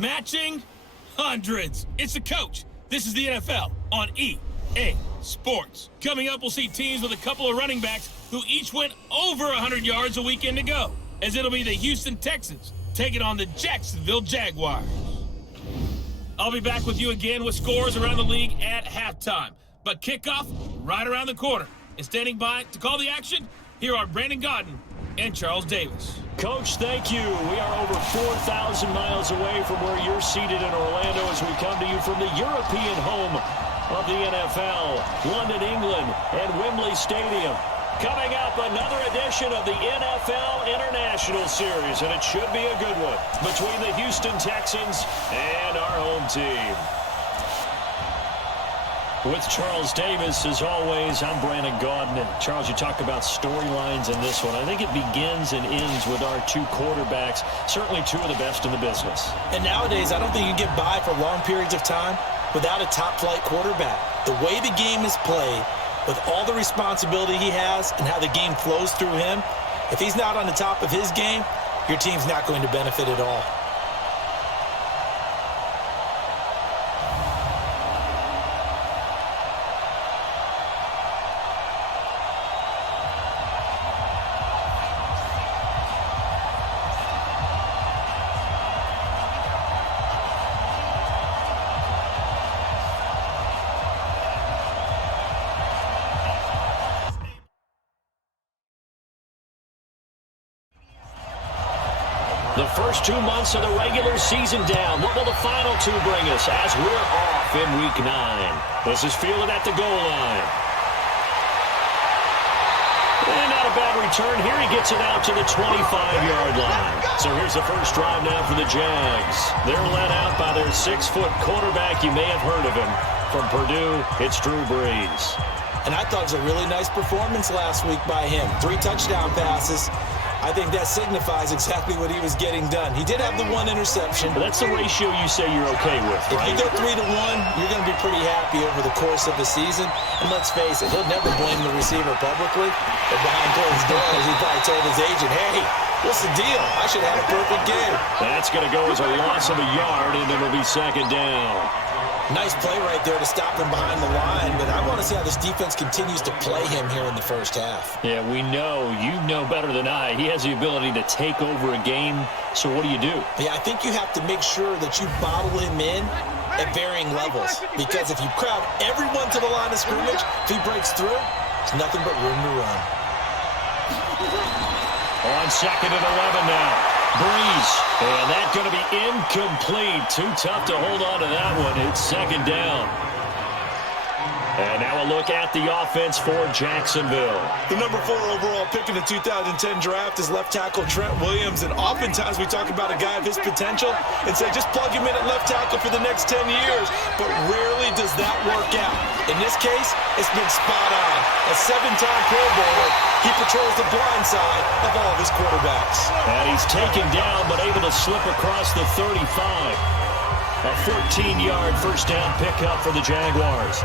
Matching hundreds. It's the coach. This is the NFL on EA Sports. Coming up, we'll see teams with a couple of running backs who each went over 100 yards a weekend ago, as it'll be the Houston Texans taking on the Jacksonville Jaguars. I'll be back with you again with scores around the league at halftime. But kickoff right around the corner. And standing by to call the action, here are Brandon Gaudin and Charles Davis. Coach, thank you. We are over 4,000 miles away from where you're seated in Orlando as we come to you from the European home of the NFL, London, England, and Wembley Stadium. Coming up, another edition of the NFL International Series, and it should be a good one between the Houston Texans and our home team. With Charles Davis, as always, I'm Brandon Gaudin. And Charles, you talk about storylines in this one. I think it begins and ends with our two quarterbacks, certainly two of the best in the business. And nowadays, I don't think you can get by for long periods of time without a top-flight quarterback. The way the game is played, with all the responsibility he has and how the game flows through him, if he's not on the top of his game, your team's not going to benefit at all. The first 2 months of the regular season down. What will the final two bring us as we're off in Week 9? This is fielded at the goal line. And not a bad return here. He gets it out to the 25-yard line. So here's the first drive now for the Jags. They're led out by their 6-foot quarterback. You may have heard of him. From Purdue, it's Drew Brees. And I thought it was a really nice performance last week by him. 3 touchdown passes. I think that signifies exactly what he was getting done. He did have the 1 interception. But that's the ratio you say you're okay with, right? If you go 3-1, you're going to be pretty happy over the course of the season. And let's face it, he'll never blame the receiver publicly. But behind closed doors, he probably told his agent, hey, what's the deal? I should have a perfect game. That's going to go as a loss of a yard, and it'll be second down. Nice play right there to stop him behind the line, but I want to see how this defense continues to play him here in the first half. Yeah, we know. You know better than I. He has the ability to take over a game, so what do you do? Yeah, I think you have to make sure that you bottle him in at varying levels, because if you crowd everyone to the line of scrimmage, if he breaks through, it's nothing but room to run. On second and 11 now. Brees, and that's going to be incomplete. Too tough to hold on to that one. It's second down. And now a look at the offense for Jacksonville. The number 4 overall pick in the 2010 draft is left tackle Trent Williams, and oftentimes we talk about a guy of his potential and say just plug him in at left tackle for the next 10 years, but rarely does that work out. In this case, it's been spot on. A 7-time Pro Bowler, he patrols the blind side of all of his quarterbacks. And he's taken down but able to slip across the 35. A 14-yard first down pickup for the Jaguars.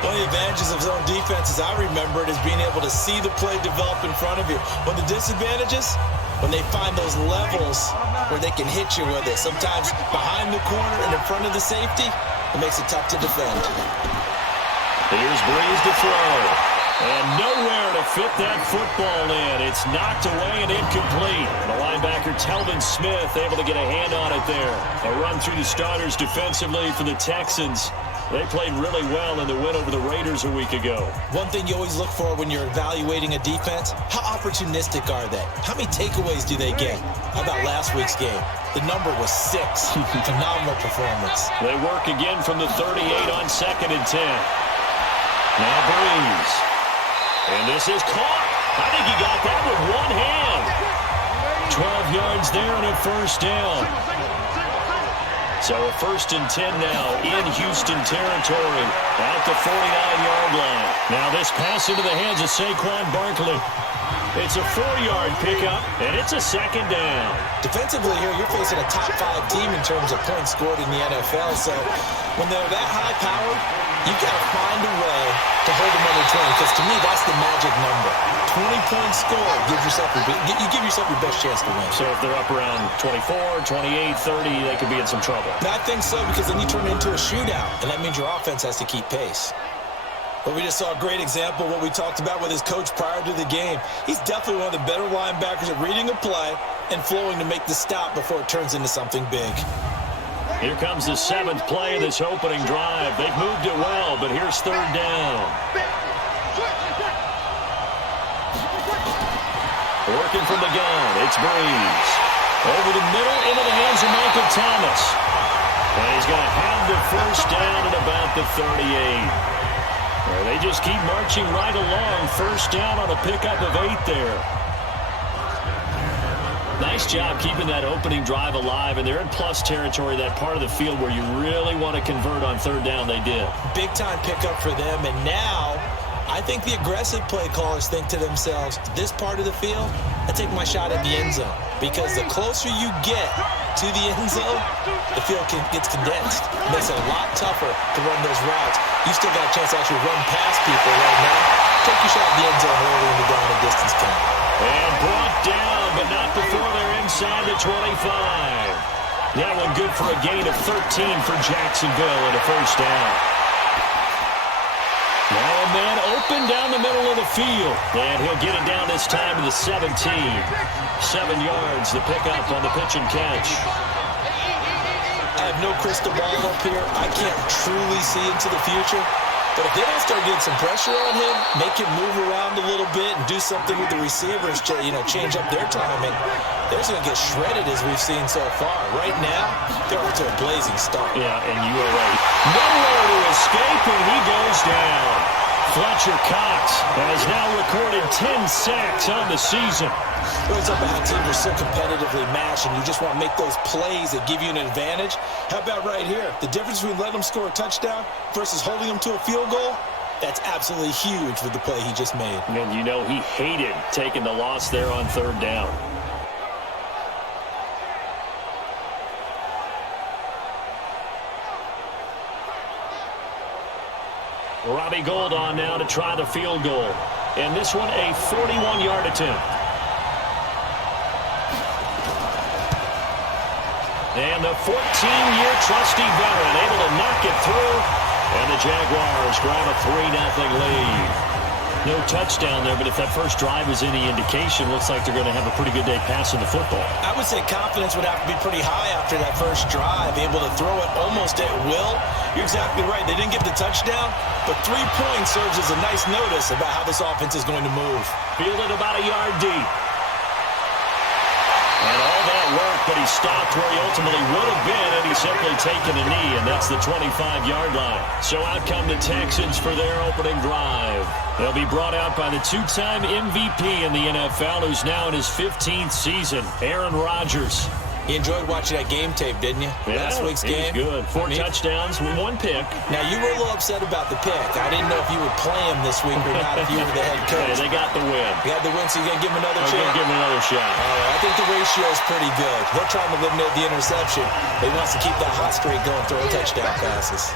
One of the advantages of zone defense, as I remember it, is being able to see the play develop in front of you. One of the disadvantages, when they find those levels where they can hit you with it, sometimes behind the corner and in front of the safety, it makes it tough to defend. Here's Brees to throw. And nowhere to fit that football in. It's knocked away and incomplete. The linebacker, Telvin Smith, able to get a hand on it there. A run through the starters defensively for the Texans. They played really well in the win over the Raiders a week ago. One thing you always look for when you're evaluating a defense, how opportunistic are they? How many takeaways do they get? How about last week's game? The number was 6. Phenomenal performance. They work again from the 38 on second and 10. Now Brees. And this is caught. I think he got that with one hand. 12 yards there and a first down. So a first and 10 now in Houston territory at the 49-yard line. Now this pass into the hands of Saquon Barkley. It's a 4-yard pickup, and it's a second down. Defensively here, you're facing a top 5 team in terms of points scored in the NFL. So when they're that high-powered, you've got to find a way to hold them under 20, because to me, that's the magic number. 20 points scored, you give yourself your best chance to win. So if they're up around 24, 28, 30, they could be in some trouble. I think so, because then you turn it into a shootout, and that means your offense has to keep pace. But we just saw a great example of what we talked about with his coach prior to the game. He's definitely one of the better linebackers at reading a play and flowing to make the stop before it turns into something big. Here comes the 7th play of this opening drive. They've moved it well, but here's 3rd down. Working from the gun, it's Breeze. Over the middle, into the hands of Michael Thomas. And he's going to have the 1st down at about the 38. They just keep marching right along. 1st down on a pickup of 8 there. Nice job keeping that opening drive alive, and they're in plus territory, that part of the field where you really want to convert on 3rd down. They did. Big-time pickup for them, and now I think the aggressive play callers think to themselves, this part of the field, I take my shot at the end zone, because the closer you get to the end zone, the field gets condensed. It makes it a lot tougher to run those routes. You still got a chance to actually run past people right now. Take your shot at the end zone early in the down and distance count. And brought down, but not before they're inside the 25. That one good for a gain of 13 for Jacksonville and a 1st down. Now a man open down the middle of the field. And he'll get it down this time to the 17. 7 yards, the pickup on the pitch and catch. I have no crystal ball up here. I can't truly see into the future. But if they don't start getting some pressure on him, make him move around a little bit and do something with the receivers, change up their timing, they're just going to get shredded as we've seen so far. Right now, they're off to a blazing start. Yeah, and you are right. Nowhere to escape, and he goes down. Fletcher Cox has now recorded 10 sacks on the season. It's up how teams are so competitively matched, and you just want to make those plays that give you an advantage. How about right here? The difference between letting them score a touchdown versus holding them to a field goal, that's absolutely huge with the play he just made. And you know he hated taking the loss there on 3rd down. Robbie Gould on now to try the field goal. And this one a 41-yard attempt. And the 14-year trusty veteran able to knock it through. And the Jaguars grab a 3-0 lead. No touchdown there, but if that first drive is any indication, looks like they're going to have a pretty good day passing the football. I would say confidence would have to be pretty high after that first drive, able to throw it almost at will. You're exactly right. They didn't get the touchdown, but 3 points serves as a nice notice about how this offense is going to move. Fielded about a yard deep. And all that work, but he stopped where he ultimately would have been, and he's simply taken a knee, and that's the 25-yard line. So out come the Texans for their opening drive. They'll be brought out by the 2-time MVP in the NFL, who's now in his 15th season, Aaron Rodgers. You enjoyed watching that game tape, didn't you? Yeah, last week's game. Good. 4 touchdowns, 1 pick. Now, you were a little upset about the pick. I didn't know if you would play him this week or not if you were the head coach. Yeah, they got the win. You got the win, so you're going to give him another shot? I'm going to give him another shot. All right, I think the ratio is pretty good. He'll try to eliminate the interception, but he wants to keep that hot streak going, throwing touchdown passes.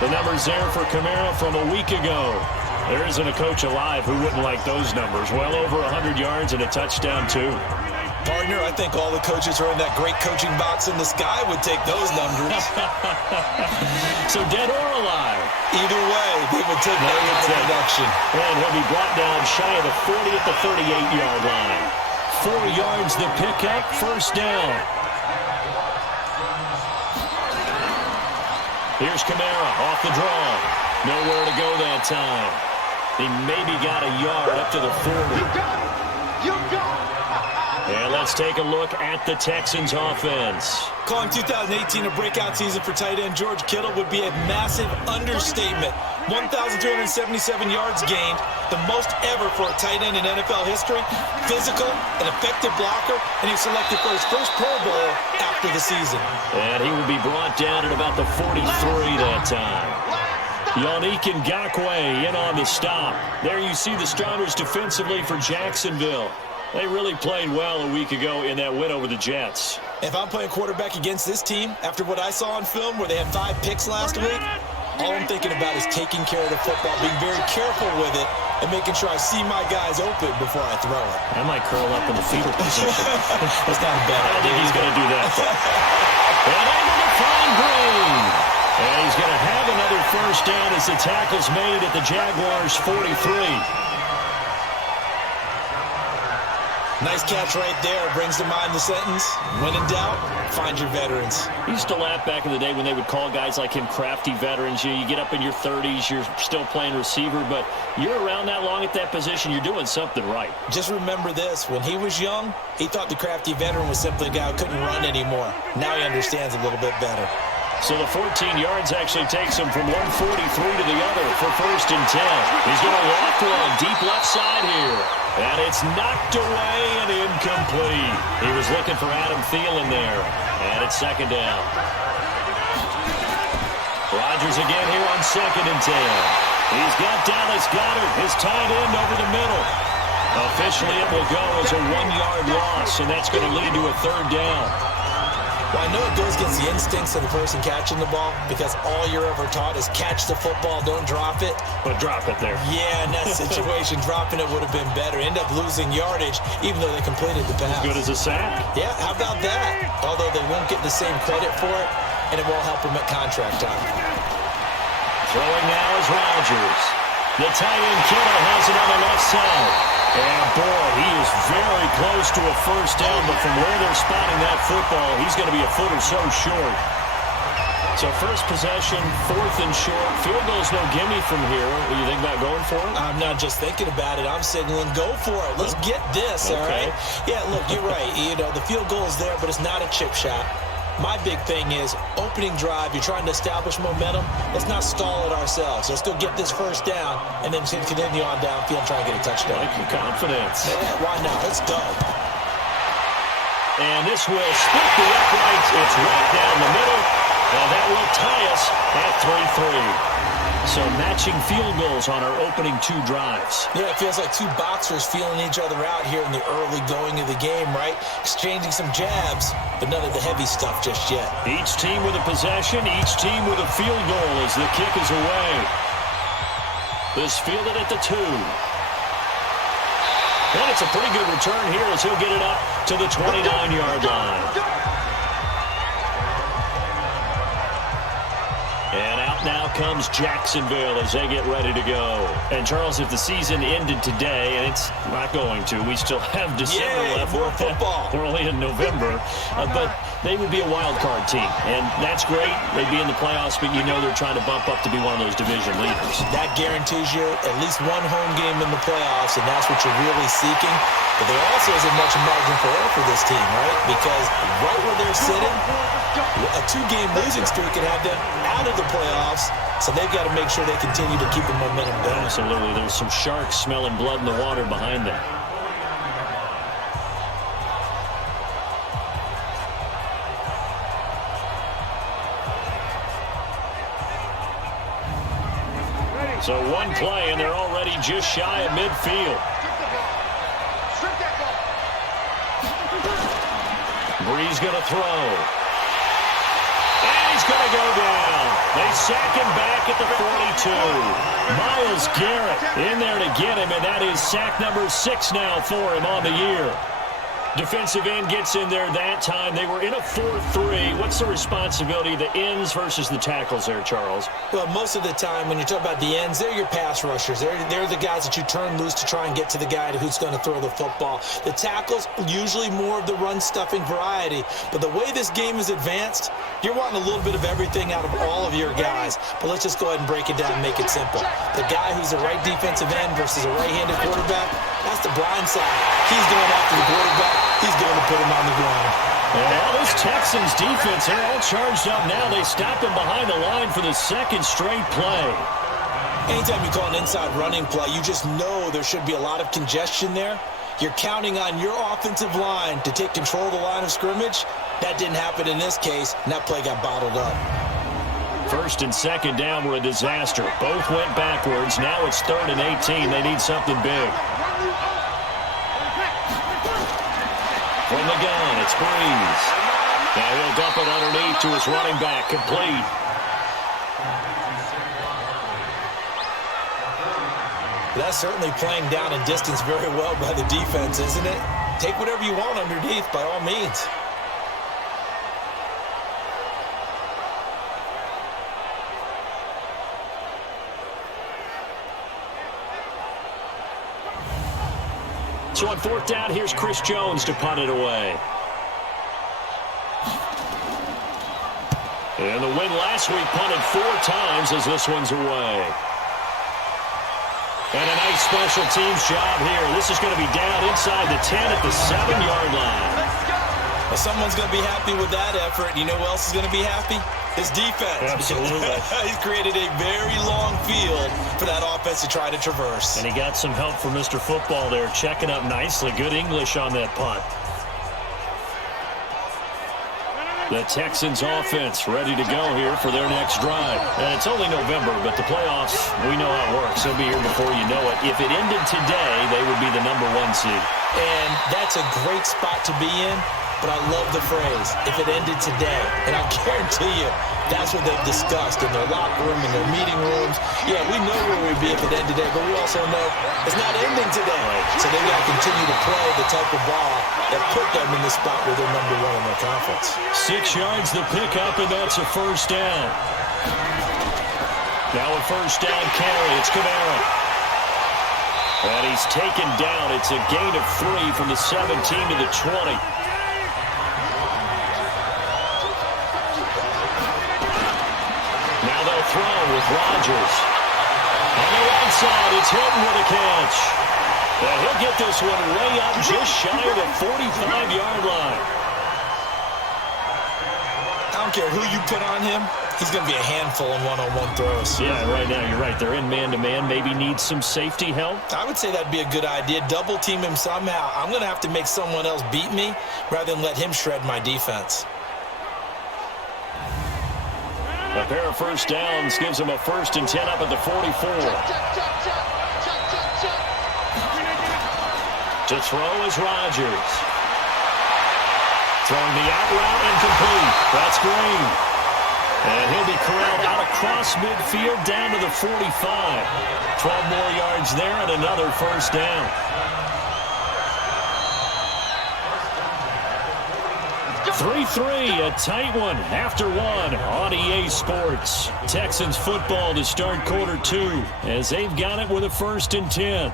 The number's there for Kamara from a week ago. There isn't a coach alive who wouldn't like those numbers. Well over 100 yards and a touchdown, too. Partner, I think all the coaches who are in that great coaching box in the sky would take those numbers. So dead or alive? Either way, they would take that production. And he'll be brought down shy of the 40 at the 38-yard line. 4 yards the pickup, 1st down. Here's Kamara off the draw. Nowhere to go that time. He maybe got a yard up to the 40. You got it! And let's take a look at the Texans offense. Calling 2018 a breakout season for tight end George Kittle would be a massive understatement. 1,377 yards gained, the most ever for a tight end in NFL history. Physical, an effective blocker, and he was selected for his first Pro Bowl after the season. And he will be brought down at about the 43 that time. Yannick Ngakoue in on the stop. There you see the starters defensively for Jacksonville. They really played well a week ago in that win over the Jets. If I'm playing quarterback against this team, after what I saw on film where they had 5 picks last week, all I'm thinking about is taking care of the football, being very careful with it, and making sure I see my guys open before I throw it. I might curl up in the fetal position. That's not a bad idea. I don't think he's going to do that. And able to find Green. And he's going to have another first down as the tackle's made at the Jaguars' 43. Nice catch right there. Brings to mind the sentence, when in doubt, find your veterans. I used to laugh back in the day when they would call guys like him crafty veterans. You get up in your 30s, you're still playing receiver, but you're around that long at that position, you're doing something right. Just remember this. When he was young, he thought the crafty veteran was simply a guy who couldn't run anymore. Now he understands a little bit better. So the 14 yards actually takes him from 143 to the other for first and 10. He's going to walk one deep left side here. And it's knocked away and incomplete. He was looking for Adam Thielen there. And it's second down. Rodgers again here on second and 10. He's got Dallas Goedert, his tight end, over the middle. Officially, it will go as a 1-yard loss, and that's going to lead to a third down. Well, I know it goes against the instincts of the person catching the ball because all you're ever taught is catch the football, don't drop it. But drop it there. Yeah, in that situation, dropping it would have been better. End up losing yardage, even though they completed the pass. As good as a sack. Yeah, how about that? Although they won't get the same credit for it, and it won't help them at contract time. Throwing now is Rodgers. The tight end Kittle has it on the left side. And boy, he is very close to a first down, but from where they're spotting that football, he's going to be a foot or so short. So first possession, 4th and short. Field goal's no gimme from here. What do you think about going for it? I'm not just thinking about it. I'm signaling, go for it. Let's get this, all right? Yeah, look, you're right. You know, the field goal is there, but it's not a chip shot. My big thing is opening drive. You're trying to establish momentum. Let's not stall it ourselves. Let's go get this first down and then continue on downfield and try and get a touchdown. Like your confidence. Yeah, why not? Let's go. And this will split the uprights. It's right down the middle. And that will tie us at 3-3. So matching field goals on our opening 2 drives. Yeah, it feels like 2 boxers feeling each other out here in the early going of the game, right? Exchanging some jabs, but none of the heavy stuff just yet. Each team with a possession, each team with a field goal as the kick is away. This fielded at the 2. And it's a pretty good return here as he'll get it up to the 29-yard line. And out now comes Jacksonville as they get ready to go. And, Charles, if the season ended today, and it's not going to, we still have December left. More football. We're only in November. But they would be a wild card team. And that's great. They'd be in the playoffs, but you know they're trying to bump up to be one of those division leaders. That guarantees you at least one home game in the playoffs, and that's what you're really seeking. But there also isn't much margin for error for this team, right? Because right where they're sitting, a 2-game losing streak can have them out of the playoffs, so they've got to make sure they continue to keep the momentum going. Absolutely. There's some sharks smelling blood in the water behind them. So one play, and they're already just shy of midfield. Bree's going to throw. And he's going to go down. They sack him back at the 42. Myles Garrett in there to get him, and that is sack number 6 now for him on the year. Defensive end gets in there that time. They were in a 4-3. What's the responsibility of the ends versus the tackles there, Charles? Well, most of the time when you talk about the ends, they're your pass rushers. They're the guys that you turn loose to try and get to the guy who's going to throw the football. The tackles, usually more of the run-stuffing variety. But the way this game is advanced, you're wanting a little bit of everything out of all of your guys. But let's just go ahead and break it down and make it simple. The guy who's a right defensive end versus a right-handed quarterback, that's the blind side. He's going after the quarterback. He's going to put him on the ground. Well, this Texans defense, they're all charged up now. They stop him behind the line for the 2nd straight play. Anytime you call an inside running play, you just know there should be a lot of congestion there. You're counting on your offensive line to take control of the line of scrimmage. That didn't happen in this case, and that play got bottled up. First and second down were a disaster. Both went backwards. Now it's 3rd and 18. They need something big. From the gun, it's Breeze. Now he'll dump it underneath to his running back, complete. That's certainly playing down and distance very well by the defense, isn't it? Take whatever you want underneath, by all means. So on 4th down, here's Chris Jones to punt it away. And the win last week punted 4 times as this one's away. And a nice special teams job here. This is going to be down inside the 10 at the 7-yard line. Well, someone's going to be happy with that effort. You know who else is going to be happy? His defense. Absolutely. He's created a very long field for that offense to try to traverse. And he got some help from Mr. Football there, checking up nicely. Good English on that punt. The Texans offense ready to go here for their next drive. And it's only November, but the playoffs, we know how it works. They'll be here before you know it. If it ended today, they would be the #1 seed. And that's a great spot to be in. But I love the phrase, if it ended today. And I guarantee you, that's what they've discussed in their locker room, in their meeting rooms. Yeah, we know where we'd be if it ended today, but we also know it's not ending today. So they've got to continue to play the type of ball that put them in the spot where they're #1 in their conference. 6 yards the pickup, and that's a first down. Now a first down carry. It's Kamara. And he's taken down. It's a gain of 3 from the 17 to the 20. Throw with Rodgers. On the right side, it's Hilton with a catch. And he'll get this one way up just shy of the 45-yard line. I don't care who you put on him. He's going to be a handful in one-on-one throws. Yeah, right now, you're right. They're in man-to-man. Maybe needs some safety help. I would say that'd be a good idea. Double team him somehow. I'm going to have to make someone else beat me rather than let him shred my defense. A pair of first downs gives him a 1st and 10 up at the 44. To throw is Rodgers. Throwing the out route and complete. That's Green. And he'll be corralled out across midfield down to the 45. 12 more yards there and another first down. 3-3, a tight one after 1 on EA Sports. Texans football to start quarter 2 as they've got it with a 1st and 10.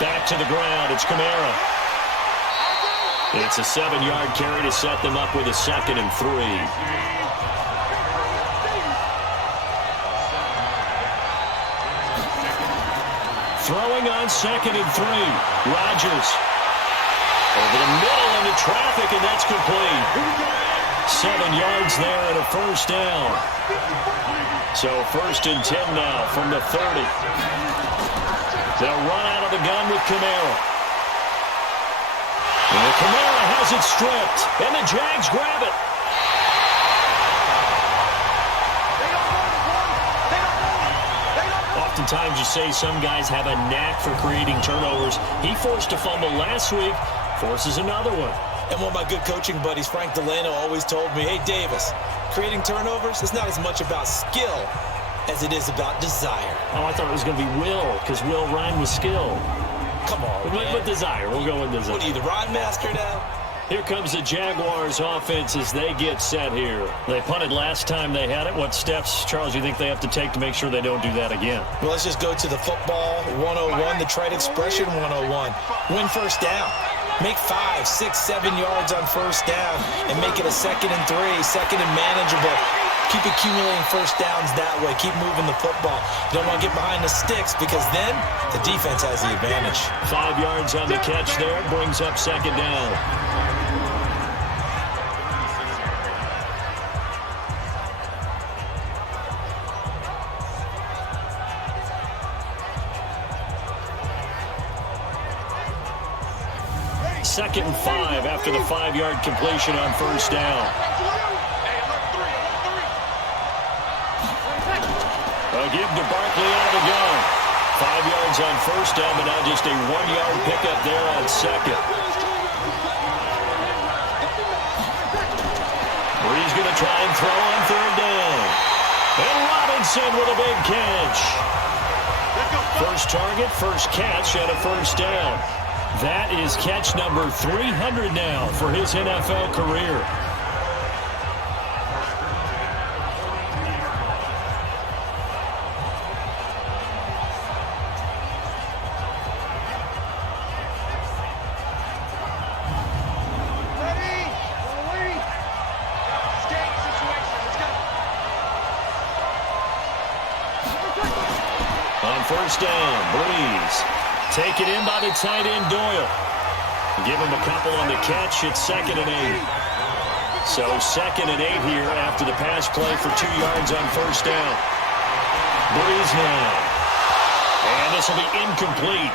Back to the ground, it's Kamara. It's a 7-yard carry to set them up with a 2nd and 3. Throwing on 2nd and 3. Rodgers. Over the middle into traffic, and that's complete. 7 yards there and a first down. So 1st and 10 now from the 30. They'll run out of the gun with Kamara. And Kamara has it stripped, and the Jags grab it. Oftentimes you say some guys have a knack for creating turnovers. He forced a fumble last week, forces another one. And one of my good coaching buddies, Frank Delano, always told me, hey, Davis, creating turnovers is not as much about skill as it is about desire. Oh, I thought it was going to be will, because will rhyme with skill. Come on, man. With desire. We'll go with desire. What are you, the rhyme master now? Here comes the Jaguars offense as they get set here. They punted last time they had it. What steps, Charles, do you think they have to take to make sure they don't do that again? Well, let's just go to the football 101, the trite expression 101. Win first down. Make 5, 6, 7 yards on first down and make it a 2nd and 3, 2nd and manageable. Keep accumulating first downs that way. Keep moving the football. You don't want to get behind the sticks because then the defense has the advantage. 5 yards on the catch there. Brings up 2nd down. 2nd and 5 after the 5-yard completion on first down. A give to Barkley out of the gun. 5 yards on first down, but now just a 1-yard pickup there on second. Brees going to try and throw on third down. And Robinson with a big catch. First target, first catch, and a first down. That is catch number 300 now for his NFL career. First down, Brees. Taken in by the tight end, Doyle. Give him a couple on the catch. It's 2nd and 8. So 2nd and 8 here after the pass play for 2 yards on first down. Brees now. And this will be incomplete.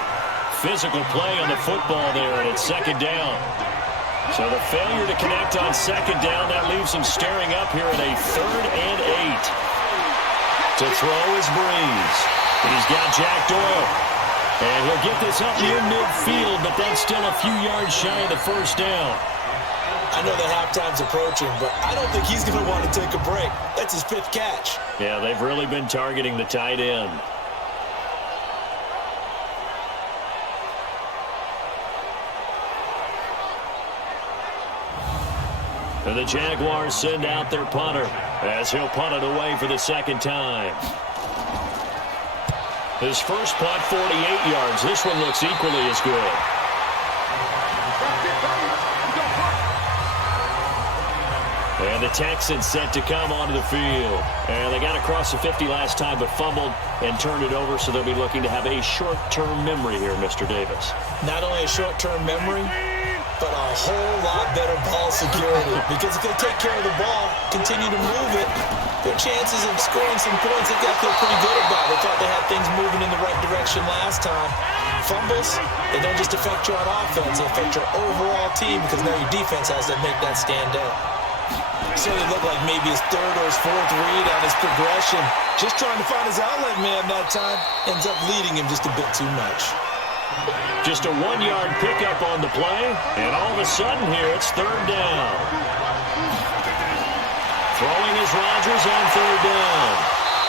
Physical play on the football there, and it's 2nd down. So the failure to connect on 2nd down, that leaves him staring up here at a 3rd and 8. To throw is Brees. He's got Jack Doyle. And he'll get this up near midfield, but that's still a few yards shy of the first down. I know the halftime's approaching, but I don't think he's going to want to take a break. That's his 5th catch. Yeah, they've really been targeting the tight end. And the Jaguars send out their punter as he'll punt it away for the 2nd time. His first punt, 48 yards. This one looks equally as good. And the Texans set to come onto the field. And they got across the 50 last time, but fumbled and turned it over, so they'll be looking to have a short-term memory here, Mr. Davis. Not only a short-term memory, but a whole lot better ball security. Because if they take care of the ball, continue to move it, their chances of scoring some points, they've got to feel pretty good about. They thought they had things moving in the right direction last time. Fumbles, they don't just affect you on offense, they affect your overall team because now your defense has to make that stand out. So it looked like maybe his 3rd or his 4th read on his progression. Just trying to find his outlet man that time. Ends up leading him just a bit too much. Just a 1-yard pickup on the play, and all of a sudden here it's 3rd down. Throwing is Rodgers on 3rd down.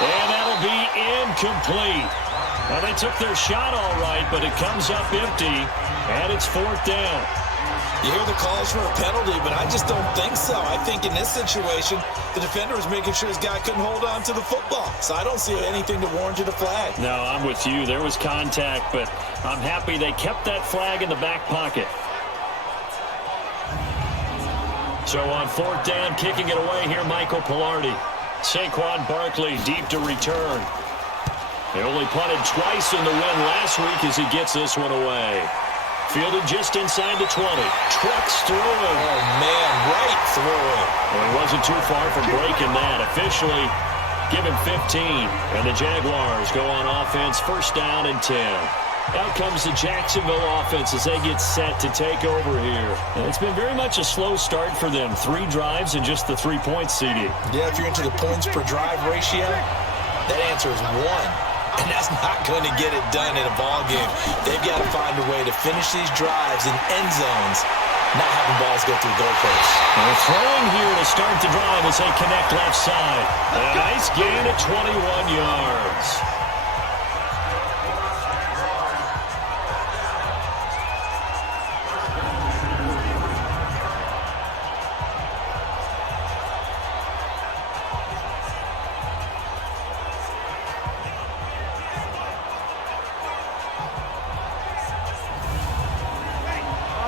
And that'll be incomplete. Now, they took their shot all right, but it comes up empty, and it's 4th down. You hear the calls for a penalty, but I just don't think so. I think in this situation, the defender was making sure his guy couldn't hold on to the football. So I don't see anything to warrant a flag. No, I'm with you. There was contact, but I'm happy they kept that flag in the back pocket. So on 4th down, kicking it away here, Michael Pilardi. Saquon Barkley deep to return. They only punted twice in the win last week as he gets this one away. Fielded just inside the 20. Trucks through him. Oh, man, right through him. Well, he wasn't too far from breaking that. Officially, give him 15. And the Jaguars go on offense, 1st down and 10. Out comes the Jacksonville offense as they get set to take over here. And it's been very much a slow start for them. 3 drives and just the 3 points, CD. Yeah, if you're into the points per drive ratio, that answer is 1. And that's not going to get it done in a ball game. They've got to find a way to finish these drives in end zones, not having balls go through goalposts. They're throwing here to start the drive as they connect left side. A nice gain of 21 yards.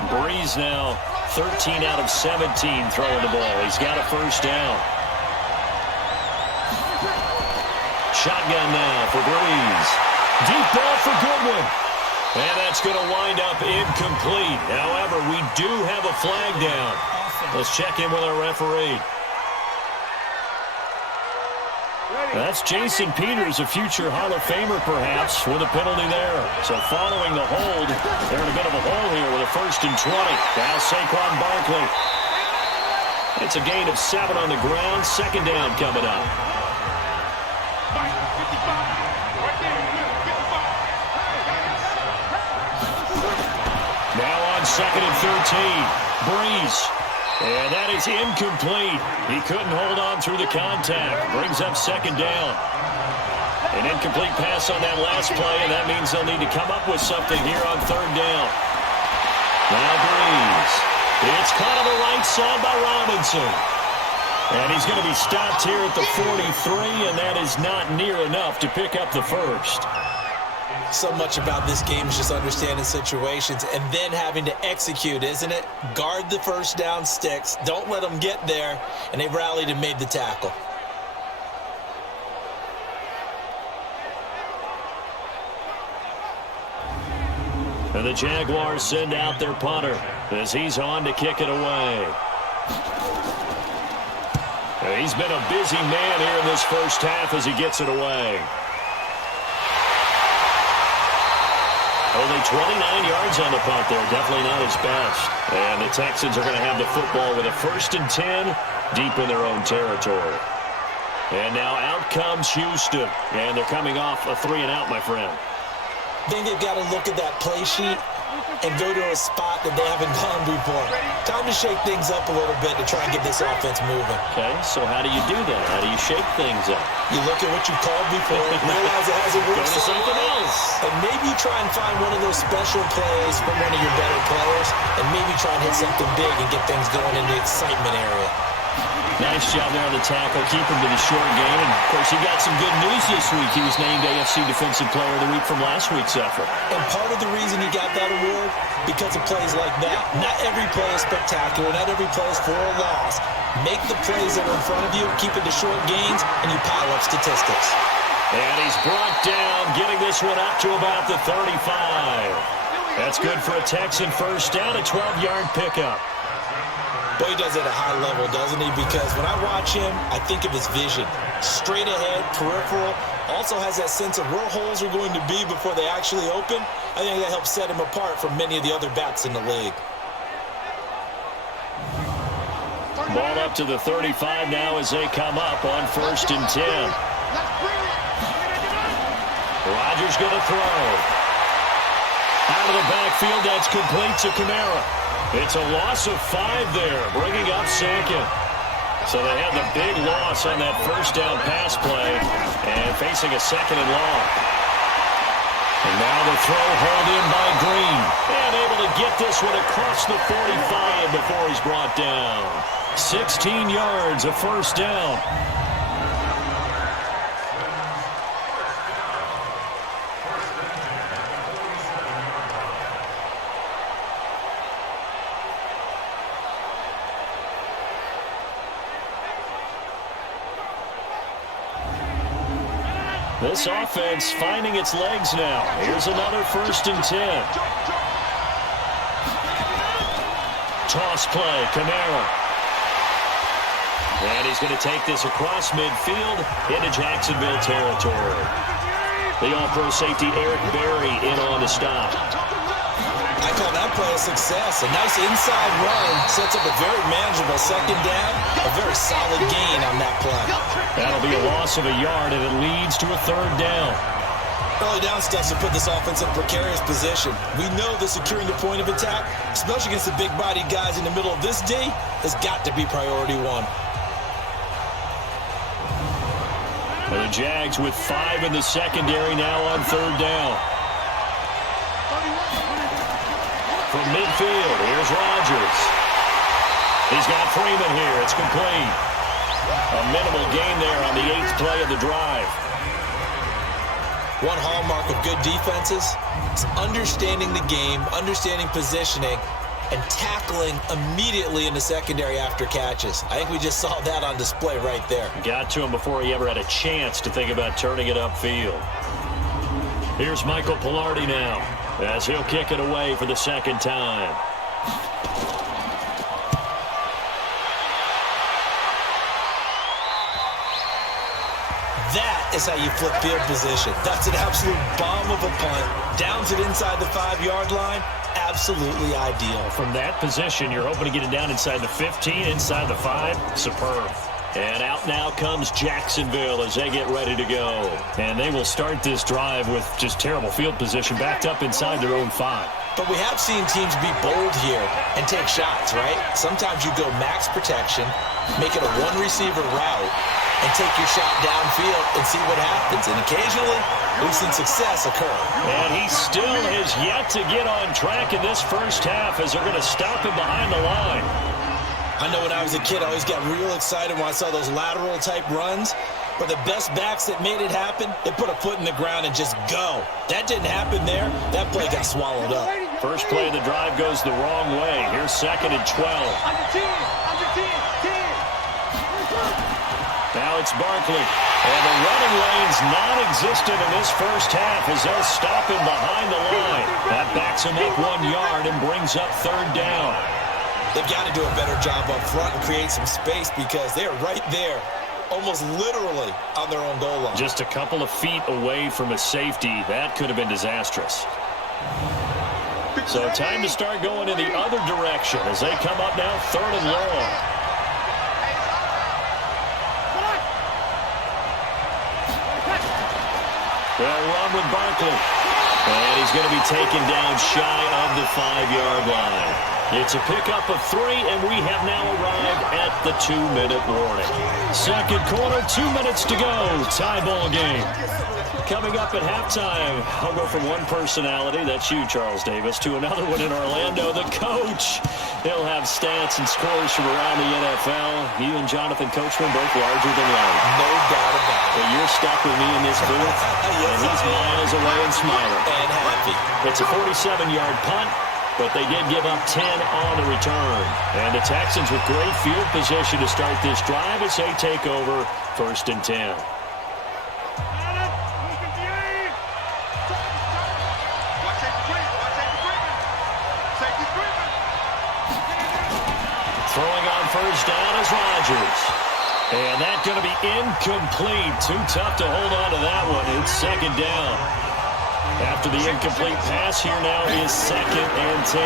Brees now 13 out of 17 throwing the ball. He's got a 1st down. Shotgun now for Brees. Deep ball for Goodwin. And that's going to wind up incomplete. However, we do have a flag down. Let's check in with our referee. That's Jason Peters, a future Hall of Famer, perhaps, with a penalty there. So following the hold, they're in a bit of a hole here with a 1st and 20. Now Saquon Barkley. It's a gain of 7 on the ground. 2nd down coming up. Now on 2nd and 13. Breeze. And that is incomplete. He couldn't hold on through the contact. Brings up 2nd down. An incomplete pass on that last play, and that means they'll need to come up with something here on 3rd down. Now Breeze. It's caught on the right side by Robinson. And he's going to be stopped here at the 43, and that is not near enough to pick up the 1st. So much about this game is just understanding situations and then having to execute, isn't it? Guard the 1st down sticks. Don't let them get there. And they rallied and made the tackle. And the Jaguars send out their punter as he's on to kick it away. He's been a busy man here in this 1st half as he gets it away. Only 29 yards on the punt there. Definitely not his best. And the Texans are going to have the football with a 1st and 10 deep in their own territory. And now out comes Houston. And they're coming off a 3-and-out, my friend. I think they've got to look at that play sheet and go to a spot that they haven't gone before. Time to shake things up a little bit to try and get this offense moving. Okay, so how do you do that? How do you shake things up? You look at what you called before, realize it hasn't worked. Go to something else. And maybe you try and find one of those special plays from one of your better players, and maybe try and hit something big and get things going in the excitement area. Nice job there on the tackle, keep him to the short game. And, of course, he got some good news this week. He was named AFC Defensive Player of the Week from last week's effort. And part of the reason he got that award, because of plays like that. Not every play is spectacular. Not every play is for a loss. Make the plays that are in front of you, keep it to short gains, and you pile up statistics. And he's brought down, getting this one up to about the 35. That's good for a Texan 1st down, a 12-yard pickup. Boy, he does it at a high level, doesn't he? Because when I watch him, I think of his vision. Straight ahead, peripheral. Also has that sense of where holes are going to be before they actually open. I think that helps set him apart from many of the other backs in the league. Ball up to the 35 now as they come up on 1st and 10. Rodgers going to throw. Out of the backfield, that's complete to Kamara. It's a loss of 5 there, bringing up 2nd. So they had the big loss on that 1st down pass play and facing a 2nd and long. And now the throw hauled in by Green. And able to get this one across the 45 before he's brought down. 16 yards, a 1st down. This offense finding its legs now. Here's another 1st and 10. Toss play, Kamara. And he's going to take this across midfield into Jacksonville territory. The all-pro safety Eric Berry in on the stop. I call that play a success. A nice inside run sets up a very manageable 2nd down. A very solid gain on that play. That'll be a loss of a yard, and it leads to a 3rd down. Early down stuff to put this offense in a precarious position. We know that securing the point of attack, especially against the big-bodied guys in the middle of this D, has got to be priority 1. And the Jags with 5 in the secondary now on 3rd down. From midfield, here's Rodgers. He's got Freeman here. It's complete. A minimal gain there on the 8th play of the drive. One hallmark of good defenses is understanding the game, understanding positioning, and tackling immediately in the secondary after catches. I think we just saw that on display right there. Got to him before he ever had a chance to think about turning it upfield. Here's Michael Pilardi now, as he'll kick it away for the 2nd time. That is how you flip field position. That's an absolute bomb of a punt. Downs it inside the 5-yard line. Absolutely ideal. From that position, you're hoping to get it down inside the 15, inside the 5. Superb. And out now comes Jacksonville as they get ready to go. And they will start this drive with just terrible field position backed up inside their own 5. But we have seen teams be bold here and take shots, right? Sometimes you go max protection, make it a one-receiver route, and take your shot downfield and see what happens. And occasionally, we've seen success occur. And he still has yet to get on track in this first half as they're going to stop him behind the line. I know when I was a kid, I always got real excited when I saw those lateral-type runs. But the best backs that made it happen, they put a foot in the ground and just go. That didn't happen there. That play got swallowed up. First play of the drive goes the wrong way. Here's 2nd and 12. Now it's Barkley. And the running lane's non-existent in this first half as they'll stop him behind the line. That backs him up 1 yard and brings up 3rd down. They've got to do a better job up front and create some space because they're right there, almost literally on their own goal line. Just a couple of feet away from a safety. That could have been disastrous. So time to start going in the other direction as they come up now 3rd and long. They'll run with Barkley. And he's going to be taken down shy of the 5-yard line. It's a pickup of 3, and we have now arrived at the 2-minute warning. Second quarter, 2 minutes to go. Tie ball game. Coming up at halftime, I'll go from one personality, that's you, Charles Davis, to another one in Orlando, the coach. He'll have stats and scores from around the NFL. You and Jonathan Coachman both larger than life. No doubt about it. But you're stuck with me in this booth, Yes, and he's miles away and smiling. And happy. It's a 47-yard punt, but they did give up 10 on the return. And the Texans with great field position to start this drive as they take over 1st and 10. Throwing on 1st down is Rodgers. And that's going to be incomplete. Too tough to hold on to that one. It's 2nd down. After the incomplete pass, here now is 2nd and 10.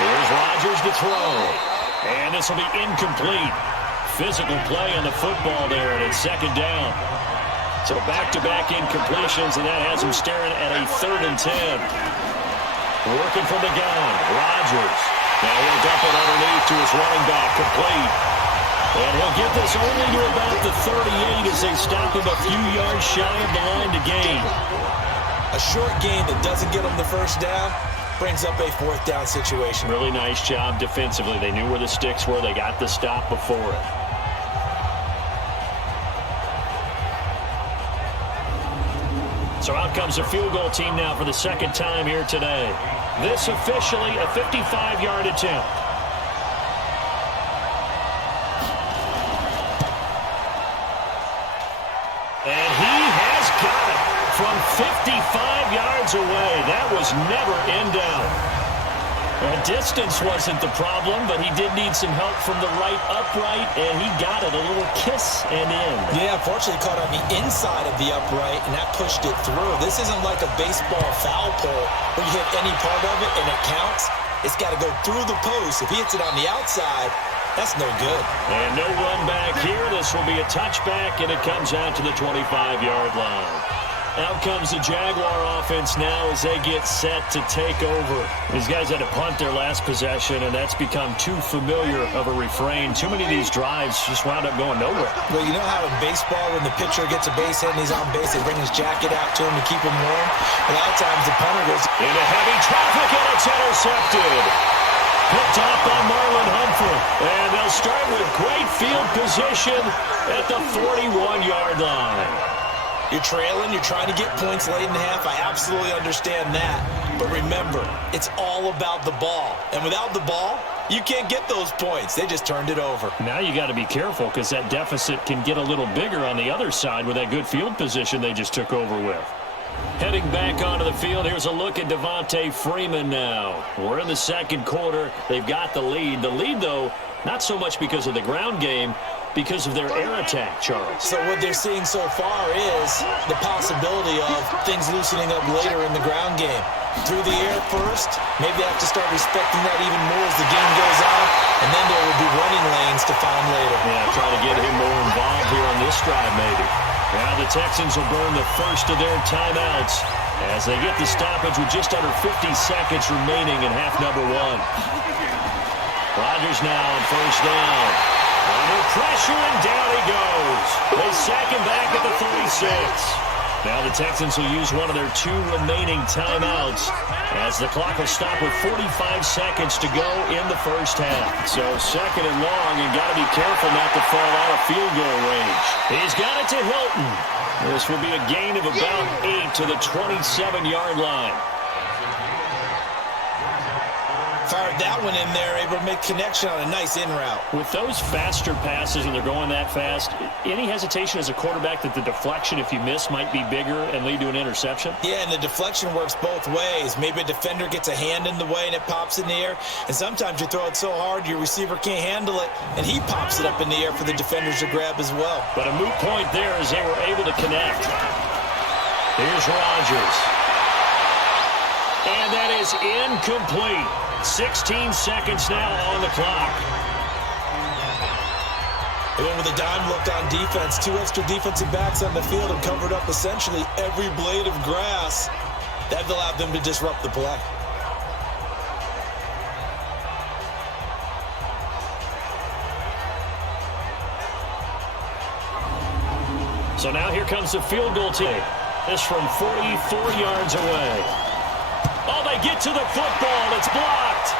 Here's Rodgers to throw. And this will be incomplete. Physical play on the football there, and it's 2nd down. So back-to-back incompletions, and that has him staring at a 3rd and 10. Working from the gun, Rodgers. Now he'll dump it underneath to his running back, complete. And he'll get this only to about the 38 as they stop him a few yards shy of the line to gain. A short gain that doesn't get them the 1st down brings up a 4th down situation. Really nice job defensively. They knew where the sticks were. They got the stop before it. So out comes the field goal team now for the 2nd time here today. This officially a 55-yard attempt. And he has got it from 55 yards away. That was never in doubt. Distance wasn't the problem, but he did need some help from the right upright, and he got it. A little kiss and in. Yeah, fortunately caught on the inside of the upright, and that pushed it through. This isn't like a baseball foul pole where you hit any part of it and it counts. It's got to go through the post. If he hits it on the outside, that's no good. And no run back here. This will be a touchback, and it comes out to the 25-yard line. Out comes the Jaguar offense now as they get set to take over. These guys had to punt their last possession, and that's become too familiar of a refrain. Too many of these drives just wound up going nowhere. Well, you know how in baseball when the pitcher gets a base hit and he's on base, they bring his jacket out to him to keep him warm? A lot of times the punter goes into heavy traffic, and it's intercepted. Picked off by Marlon Humphrey. And they'll start with great field position at the 41-yard line. You're trailing, you're trying to get points late in the half. I absolutely understand that. But remember, it's all about the ball. And without the ball, you can't get those points. They just turned it over. Now you got to be careful because that deficit can get a little bigger on the other side with that good field position they just took over with. Heading back onto the field, here's a look at Devontae Freeman now. We're in the second quarter. They've got the lead. The lead, though, not so much because of the ground game, because of their air attack, Charles. So what they're seeing so far is the possibility of things loosening up later in the ground game. Through the air first, maybe they have to start respecting that even more as the game goes on, and then there will be running lanes to find later. Yeah, try to get him more involved here on this drive maybe. Now the Texans will burn the first of their timeouts as they get the stoppage with just under 50 seconds remaining in half number one. Rodgers now on first down. Under pressure, and down he goes. They sack him back at the 36. Now the Texans will use one of their 2 remaining timeouts as the clock will stop with 45 seconds to go in the first half. So second and long, and got to be careful not to fall out of field goal range. He's got it to Hilton. This will be a gain of about 8 to the 27-yard line. Fired that one in there, able to make connection on a nice in route. With those faster passes and they're going that fast, any hesitation as a quarterback that the deflection, if you miss, might be bigger and lead to an interception? Yeah, and the deflection works both ways. Maybe a defender gets a hand in the way and it pops in the air, and sometimes you throw it so hard your receiver can't handle it, and he pops it up in the air for the defenders to grab as well. But a moot point there as they were able to connect. Here's Rodgers. And that is incomplete. 16 seconds now on the clock. They went with a dime look on defense. 2 extra defensive backs on the field and covered up essentially every blade of grass. That allowed them to disrupt the play. So now here comes the field goal team. This from 44 yards away. Oh, they get to the football. It's blocked.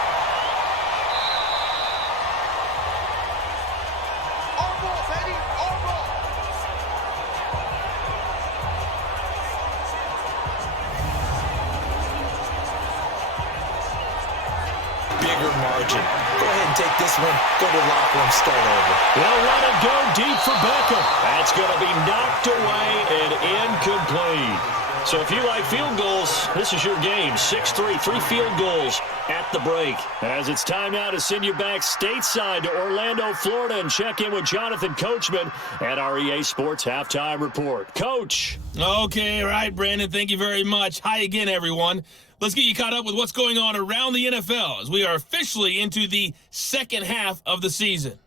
Bigger margin. Go ahead and take this one. Go to the locker room, start over. They'll let it go deep for Beckham. That's going to be knocked away and incomplete. So if you like field goals, this is your game. 6-3, 3 field goals at the break. As it's time now to send you back stateside to Orlando, Florida, and check in with Jonathan Coachman at our EA Sports Halftime Report. Coach. Okay, right, Brandon. Thank you very much. Hi again, everyone. Let's get you caught up with what's going on around the NFL as we are officially into the second half of the season.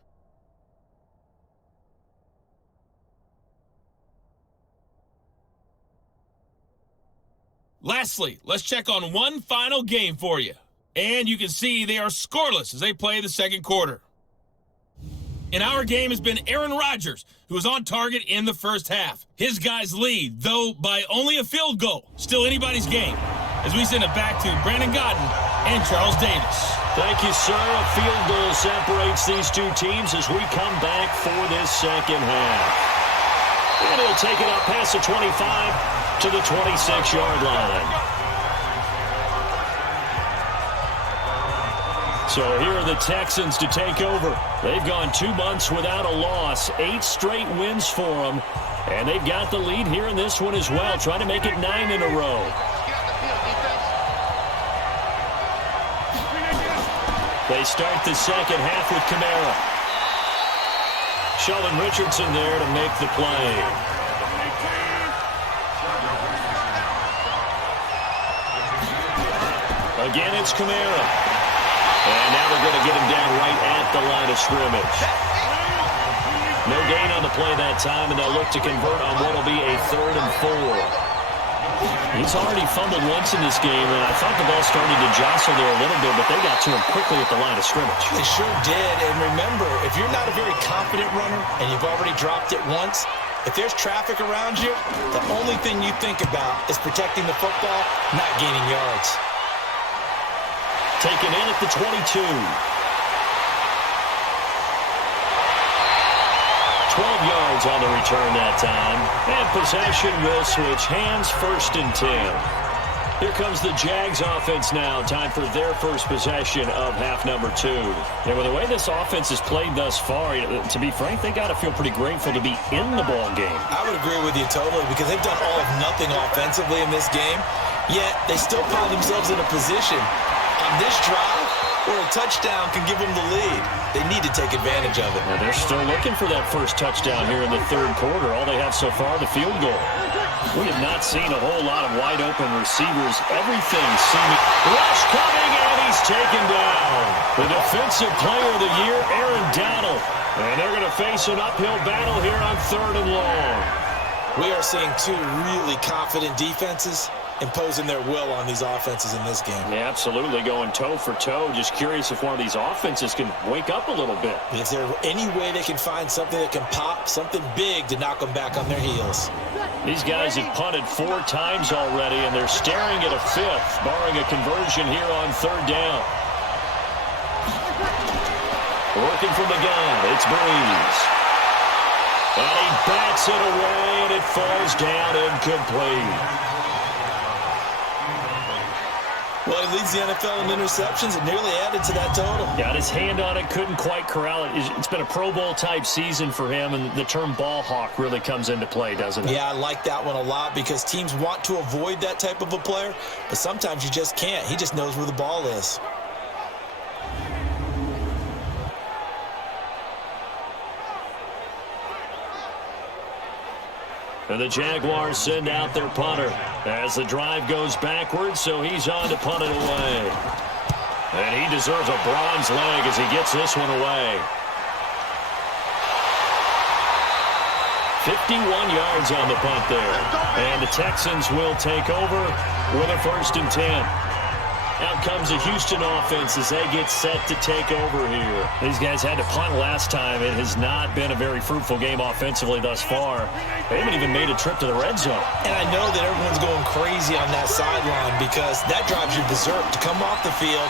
Lastly, let's check on one final game for you. And you can see they are scoreless as they play the second quarter. In our game has been Aaron Rodgers, who was on target in the first half. His guys lead, though by only a field goal. Still anybody's game. As we send it back to Brandon Godden and Charles Davis. Thank you, sir. A field goal separates these two teams as we come back for this second half. And he'll take it up past the 25 to the 26-yard line. So here are the Texans to take over. They've gone 2 months without a loss, 8 straight wins for them. And they've got the lead here in this one as well, trying to make it 9 in a row. They start the second half with Kamara. Sheldon Richardson there to make the play. Again, it's Kamara. And now they're going to get him down right at the line of scrimmage. No gain on the play that time, and they'll look to convert on what will be a 3rd and 4. He's already fumbled once in this game, and I thought the ball started to jostle there a little bit, but they got to him quickly at the line of scrimmage. They sure did, and remember, if you're not a very confident runner and you've already dropped it once, if there's traffic around you, the only thing you think about is protecting the football, not gaining yards. Taken in at the 22. 12 yards on the return that time. And possession will switch hands, 1st and 10. Here comes the Jags offense now. Time for their first possession of half number 2. And with the way this offense has played thus far, to be frank, they got to feel pretty grateful to be in the ball game. I would agree with you totally because they've done all of nothing offensively in this game, yet they still find themselves in a position on this drive where a touchdown can give them the lead. They need to take advantage of it. Well, they're still looking for that first touchdown here in the third quarter. All they have so far, the field goal. We have not seen a whole lot of wide-open receivers. Everything seeming... Rush coming, and he's taken down. The defensive player of the year, Aaron Donald. And they're going to face an uphill battle here on 3rd and long. We are seeing two really confident defenses imposing their will on these offenses in this game. Yeah, absolutely, going toe for toe. Just curious if one of these offenses can wake up a little bit. Is there any way they can find something that can pop, something big to knock them back on their heels? These guys have punted 4 times already, and they're staring at a 5th, barring a conversion here on 3rd down. Working from the gun, it's Breeze. And he bats it away, and it falls down incomplete. Well, he leads the NFL in interceptions and nearly added to that total. Got his hand on it, couldn't quite corral it. It's been a Pro Bowl-type season for him, and the term ball hawk really comes into play, doesn't it? Yeah, I like that one a lot because teams want to avoid that type of a player, but sometimes you just can't. He just knows where the ball is. And the Jaguars send out their punter as the drive goes backwards, so he's on to punt it away. And he deserves a bronze leg as he gets this one away. 51 yards on the punt there. And the Texans will take over with a 1st and 10. Out comes the Houston offense as they get set to take over here. These guys had to punt last time. It has not been a very fruitful game offensively thus far. They haven't even made a trip to the red zone. And I know that everyone's going crazy on that sideline because that drives you berserk to come off the field,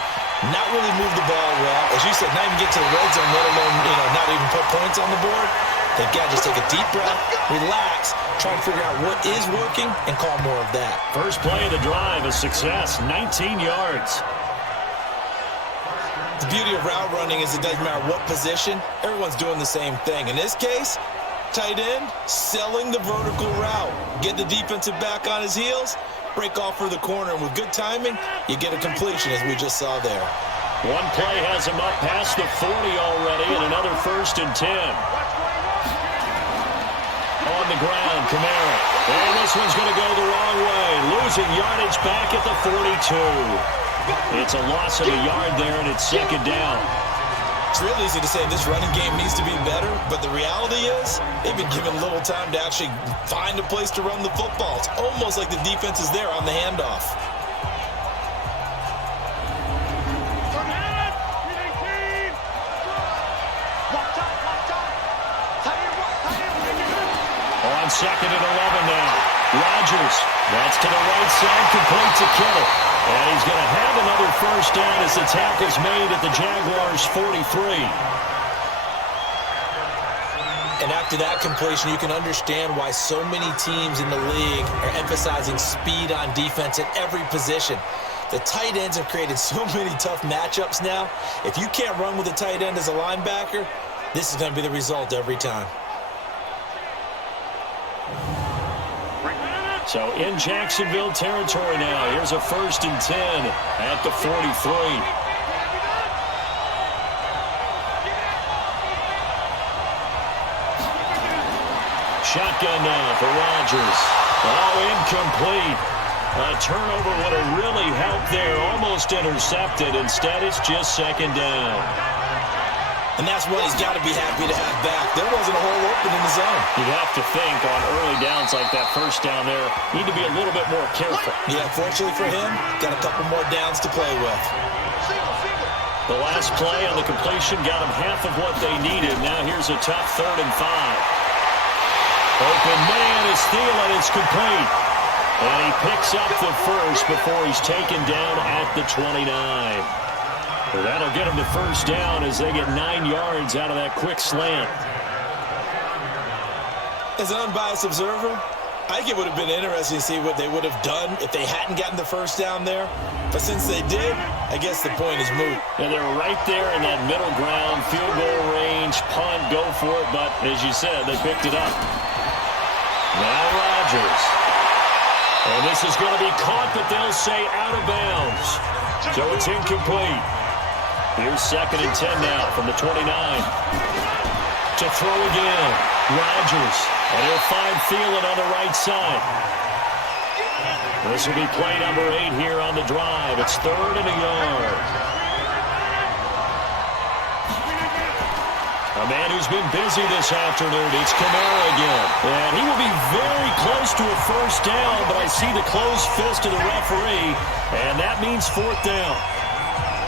not really move the ball well. As you said, not even get to the red zone, let alone, not even put points on the board. They've got to just take a deep breath, relax, try to figure out what is working, and call more of that. First play of the drive, a success, 19 yards. The beauty of route running is it doesn't matter what position, everyone's doing the same thing. In this case, tight end, selling the vertical route. Get the defensive back on his heels, break off for the corner, and with good timing, you get a completion as we just saw there. One play has him up past the 40 already, and another 1st and 10. On the ground, Kamara. And this one's going to go the wrong way. Losing yardage back at the 42. It's a loss of a yard there, and it's 2nd down. It's real easy to say this running game needs to be better, but the reality is they've been given little time to actually find a place to run the football. It's almost like the defense is there on the handoff. On 2nd and 11 now. Rodgers, that's to the right side, complete to Kittle. And he's going to have another 1st down as the tackle's made at the Jaguars' 43. And after that completion, you can understand why so many teams in the league are emphasizing speed on defense at every position. The tight ends have created so many tough matchups now. If you can't run with a tight end as a linebacker, this is going to be the result every time. So in Jacksonville territory now. Here's a 1st and 10 at the 43. Shotgun now for Rodgers. Oh, incomplete. A turnover would have really helped there. Almost intercepted. Instead, it's just 2nd down. And that's what he's got to be happy to have back. There wasn't a hole open in the zone. You'd have to think on early downs like that 1st down there, need to be a little bit more careful. Yeah, fortunately for him, got a couple more downs to play with. The last play on the completion got him half of what they needed. Now here's a tough 3rd and 5. Open man is Thielen. It's complete. And he picks up the 1st before he's taken down at the 29. Well, that'll get him to 1st down as they get 9 yards out of that quick slant. As an unbiased observer, I think it would have been interesting to see what they would have done if they hadn't gotten the first down there. But since they did, I guess the point is moot. Yeah, they were right there in that middle ground, field goal range, punt, go for it. But as you said, they picked it up. Now Rodgers. And this is going to be caught, but they'll say out of bounds. So it's incomplete. Here's 2nd and 10 now from the 29. To throw again. Rodgers. And he'll find Thielen on the right side. This will be play number 8 here on the drive. It's 3rd and a yard. A man who's been busy this afternoon. It's Kamara again. And he will be very close to a first down, but I see the closed fist of the referee, and that means 4th down.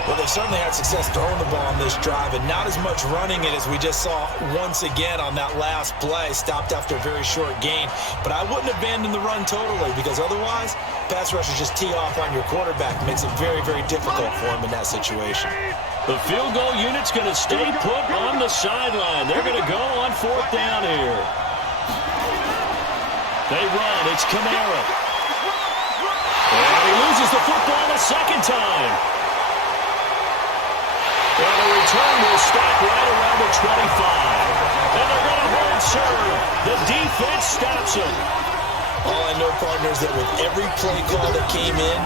Well, they've certainly had success throwing the ball on this drive, and not as much running it as we just saw once again on that last play, stopped after a very short gain. But I wouldn't abandon the run totally, because otherwise, pass rushers just tee off on your quarterback. It makes it very, very difficult for him in that situation. The field goal unit's going to stay put on the sideline. They're going to go on 4th down here. They run. It's Kamara. And he loses the football a second time. And the return will stop right around the 25. And they're going to hold serve. The defense stops him. All I know, partners, that with every play call that came in,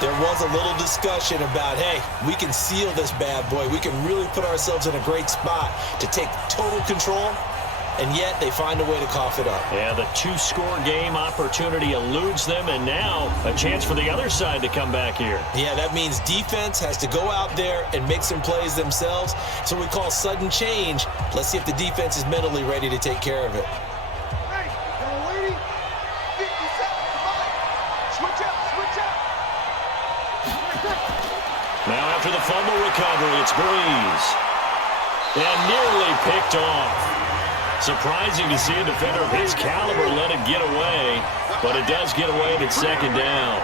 there was a little discussion about, hey, we can seal this bad boy. We can really put ourselves in a great spot to take total control, and yet they find a way to cough it up. Yeah, the 2-score game opportunity eludes them, and now a chance for the other side to come back here. Yeah, that means defense has to go out there and make some plays themselves. So we call sudden change. Let's see if the defense is mentally ready to take care of it. Hey, we're waiting. 50 seconds. Come on. Switch out. Now after the fumble recovery, it's Breeze. And nearly picked off. Surprising to see a defender of his caliber let it get away, but it does get away at 2nd down.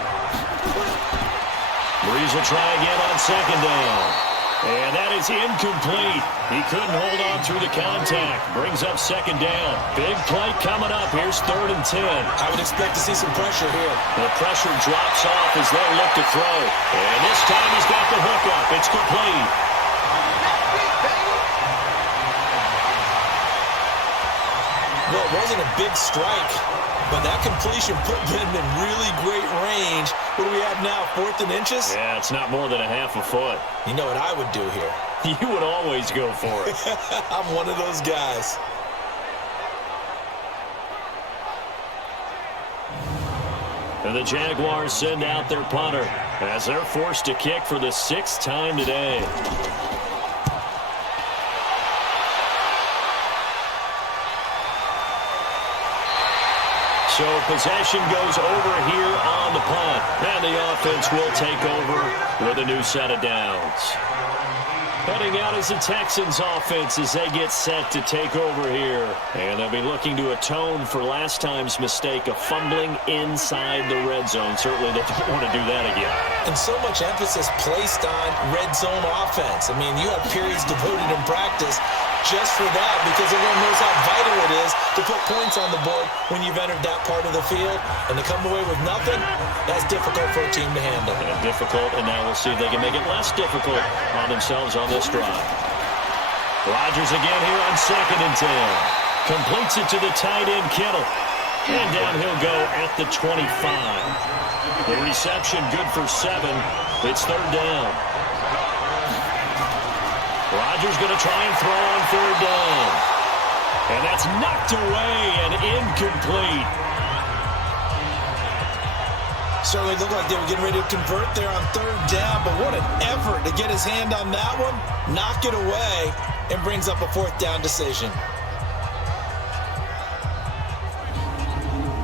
Breeze will try again on 2nd down. And that is incomplete. He couldn't hold on through the contact. Brings up 2nd down. Big play coming up. Here's 3rd and 10. I would expect to see some pressure here. The pressure drops off as they look to throw. And this time he's got the hook up. It's complete. Well, it wasn't a big strike, but that completion put them in really great range. What do we have now, 4th and inches? Yeah, it's not more than a half a foot. You know what I would do here? You would always go for it. I'm one of those guys. And the Jaguars send out their punter as they're forced to kick for the 6th time today. So possession goes over here on the punt. And the offense will take over with a new set of downs. Heading out is the Texans offense as they get set to take over here. And they'll be looking to atone for last time's mistake of fumbling inside the red zone. Certainly they don't want to do that again. And so much emphasis placed on red zone offense. I mean, you have periods devoted in practice just for that, because everyone knows how vital it is to put points on the board when you've entered that part of the field. And to come away with nothing, that's difficult for a team to handle. And difficult, and now we'll see if they can make it less difficult on themselves on this drive. Rodgers again here on 2nd and 10. Completes it to the tight end, Kittle. And down he'll go at the 25. The reception good for 7. It's 3rd down. Rodgers going to try and throw on 3rd down. And that's knocked away and incomplete. Certainly looked like they were getting ready to convert there on 3rd down, but what an effort to get his hand on that one, knock it away, and brings up a 4th down decision.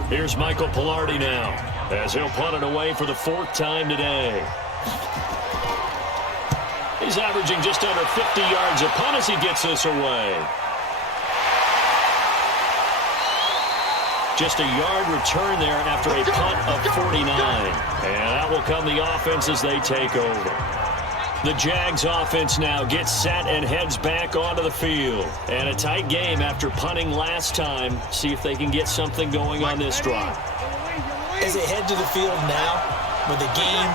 Here's Michael Pilardi now, as he'll punt it away for the 4th time today. He's averaging just under 50 yards a punt as he gets this away. Just a yard return there after a punt of 49. And that will come the offense as they take over. The Jags offense now gets set and heads back onto the field. And a tight game after punting last time. See if they can get something going on this drive. As they head to the field now, with the game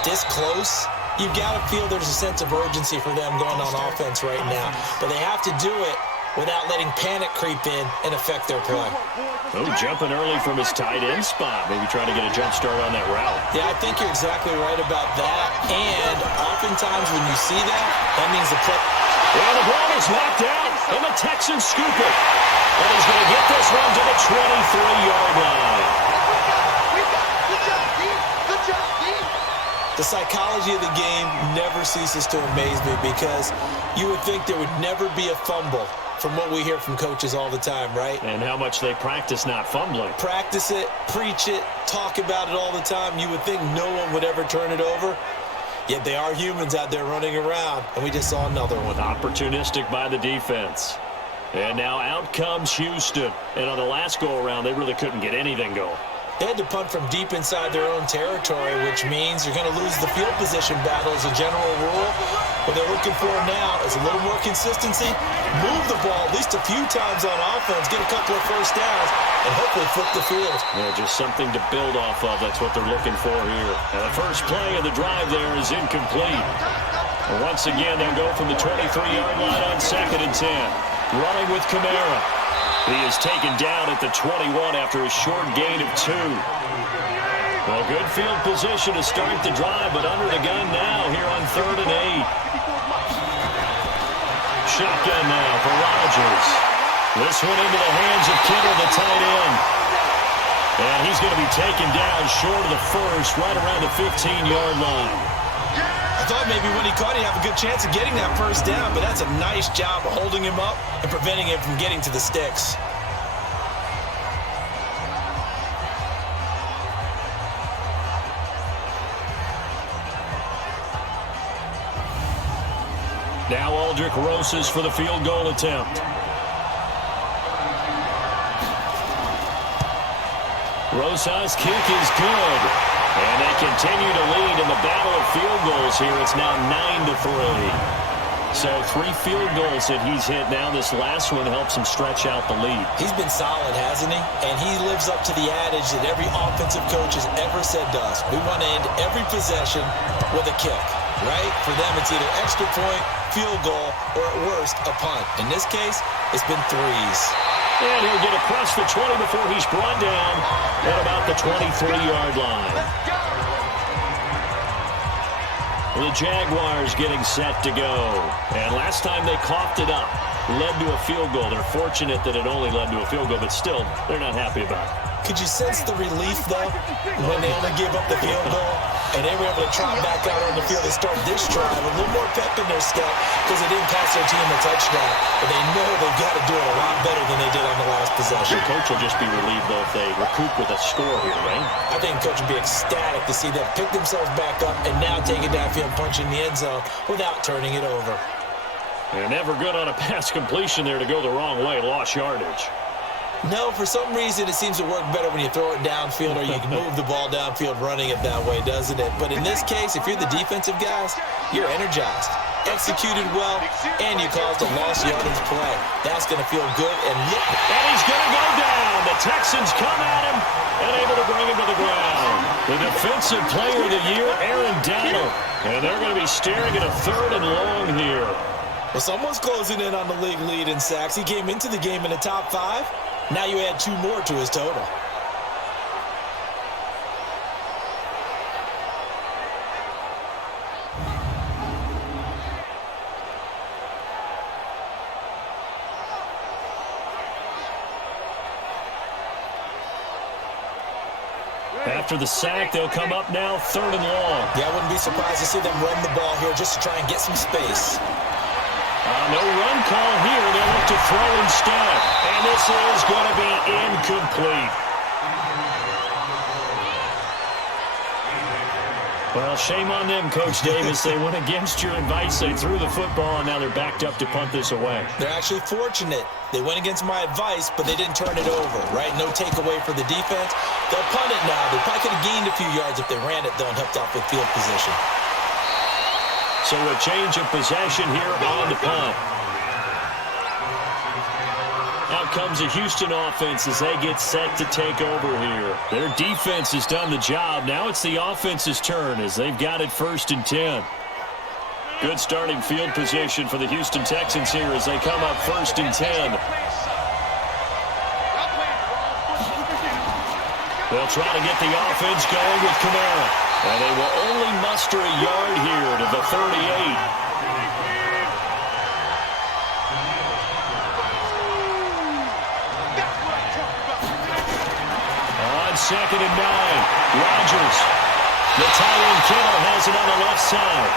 this close, you've got to feel there's a sense of urgency for them going on offense right now. But they have to do it without letting panic creep in and affect their play. Oh, jumping early from his tight end spot. Maybe trying to get a jump start on that route. Yeah, I think you're exactly right about that. And oftentimes when you see that, that means the play. And the ball is knocked out, and the Texans scoop it. And he's going to get this one to the 23-yard line. Good job, team. Good job, team. The psychology of the game never ceases to amaze me because you would think there would never be a fumble from what we hear from coaches all the time, right? And how much they practice not fumbling. Practice it, preach it, talk about it all the time. You would think no one would ever turn it over. Yet they are humans out there running around, and we just saw another one. Opportunistic by the defense. And now out comes Houston. And on the last go-around, they really couldn't get anything going. They had to punt from deep inside their own territory, which means you're going to lose the field position battle as a general rule. What they're looking for now is a little more consistency, move the ball at least a few times on offense, get a couple of first downs, and hopefully flip the field. Yeah, just something to build off of. That's what they're looking for here. And the first play of the drive there is incomplete. And once again, they'll go from the 23-yard line on 2nd and 10. Running with Kamara. He is taken down at the 21 after a short gain of 2. Well, good field position to start the drive, but under the gun now here on 3rd and 8. Shotgun now for Rodgers. This one into the hands of Kittle, the tight end. And he's going to be taken down short of the first, right around the 15-yard line. I thought maybe when he caught it, he'd have a good chance of getting that first down, but that's a nice job of holding him up and preventing him from getting to the sticks. Now Aldrick Rosas for the field goal attempt. Rosas' kick is good. And they continue to lead in the battle of field goals here. It's now 9-3. So 3 field goals that he's hit now. This last one helps him stretch out the lead. He's been solid, hasn't he? And he lives up to the adage that every offensive coach has ever said to us. We want to end every possession with a kick, right? For them, it's either extra point, field goal, or at worst, a punt. In this case, it's been 3s. And he'll get across the 20 before he's brought down at about the 23-yard line. The Jaguars getting set to go. And last time they coughed it up, led to a field goal. They're fortunate that it only led to a field goal, but still, they're not happy about it. Could you sense the relief, though, when they only gave up the field goal? And they were able to trot back out on the field and start this drive. A little more pep in their step because they didn't cost their team a touchdown. But they know they've got to do it a lot better than they did on the last possession. The coach will just be relieved, though, if they recoup with a score here, right? I think the coach would be ecstatic to see them pick themselves back up and now take it downfield, punch in the end zone without turning it over. And never good on a pass completion there to go the wrong way. Lost yardage. No, for some reason it seems to work better when you throw it downfield or you can move the ball downfield running it that way, doesn't it? But in this case, if you're the defensive guys, you're energized, executed well, and you caused a lost yardage play. That's going to feel good. And he's going to go down. The Texans come at him and able to bring him to the ground. The defensive player of the year, Aaron Donald. And they're going to be staring at a 3rd and long here. Well, someone's closing in on the league lead in sacks. He came into the game in the top 5. Now you add 2 more to his total. After the sack, they'll come up now 3rd and long. Yeah, I wouldn't be surprised to see them run the ball here just to try and get some space. No run call here. They'll look to throw instead. And this is going to be incomplete. Well, shame on them, Coach Davis. They went against your advice. They threw the football, and now they're backed up to punt this away. They're actually fortunate. They went against my advice, but they didn't turn it over, right? No takeaway for the defense. They'll punt it now. They probably could have gained a few yards if they ran it, though, and helped out with field position. So a change of possession here on the punt. Out comes the Houston offense as they get set to take over here. Their defense has done the job. Now it's the offense's turn as they've got it 1st and 10. Good starting field position for the Houston Texans here as they come up 1st and 10. They'll try to get the offense going with Kamara. And they will only muster a yard here to the 38. On 2nd and 9, Rodgers. The tight end Kittle has it on the left side.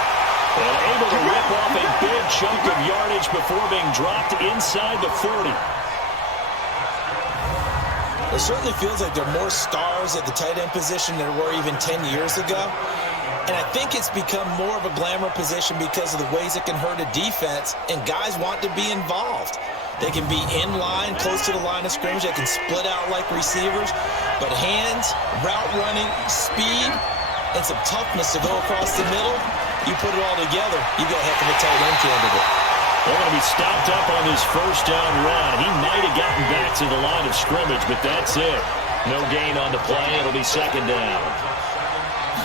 And able to rip off a big chunk of yardage before being dropped inside the 40. It certainly feels like there are more stars at the tight end position than there were even 10 years ago. And I think it's become more of a glamour position because of the ways it can hurt a defense, and guys want to be involved. They can be in line, close to the line of scrimmage. They can split out like receivers. But hands, route running, speed, and some toughness to go across the middle, you put it all together, you got a heck of a tight end candidate. They're going to be stopped up on this 1st down run. He might have gotten back to the line of scrimmage, but that's it. No gain on the play. It'll be 2nd down.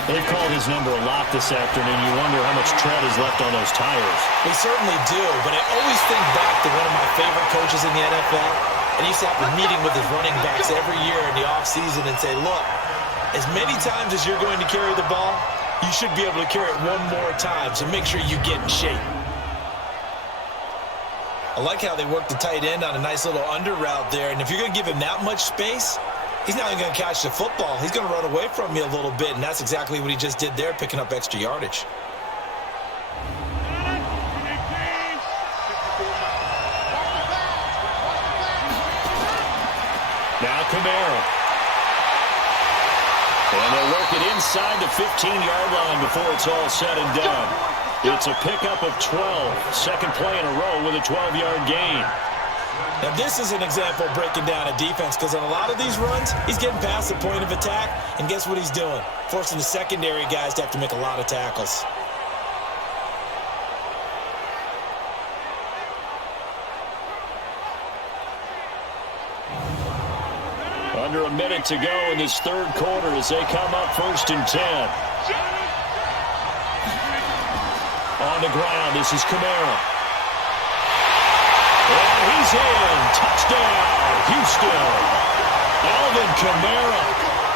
They've called his number a lot this afternoon. You wonder how much tread is left on those tires. They certainly do, but I always think back to one of my favorite coaches in the NFL, and he used to have a meeting with his running backs every year in the offseason and say, look, as many times as you're going to carry the ball, you should be able to carry it one more time, so make sure you get in shape. I like how they work the tight end on a nice little under route there, and if you're going to give him that much space, he's not even going to catch the football. He's going to run away from you a little bit, and that's exactly what he just did there, picking up extra yardage. Now Kamara. And they'll work it inside the 15-yard line before it's all said and done. It's a pickup of 12. Second play in a row with a 12-yard gain. Now, this is an example of breaking down a defense because on a lot of these runs, he's getting past the point of attack, and guess what he's doing? Forcing the secondary guys to have to make a lot of tackles. Under a minute to go in this 3rd quarter as they come up 1st and 10. On the ground, this is Kamara. And he's in. Touchdown, Houston. Alvin Kamara,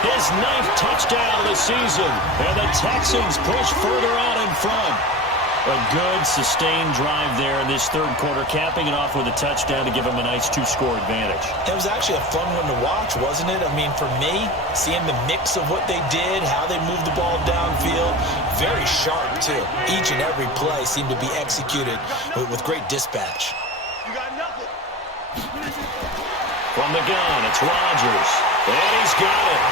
his 9th touchdown of the season. And the Texans push further out in front. A good, sustained drive there in this 3rd quarter, capping it off with a touchdown to give them a nice 2-score advantage. It was actually a fun one to watch, wasn't it? I mean, for me, seeing the mix of what they did, how they moved the ball downfield, very sharp, too. Each and every play seemed to be executed with great dispatch. You got nothing. From the gun, it's Rodgers. And he's got it.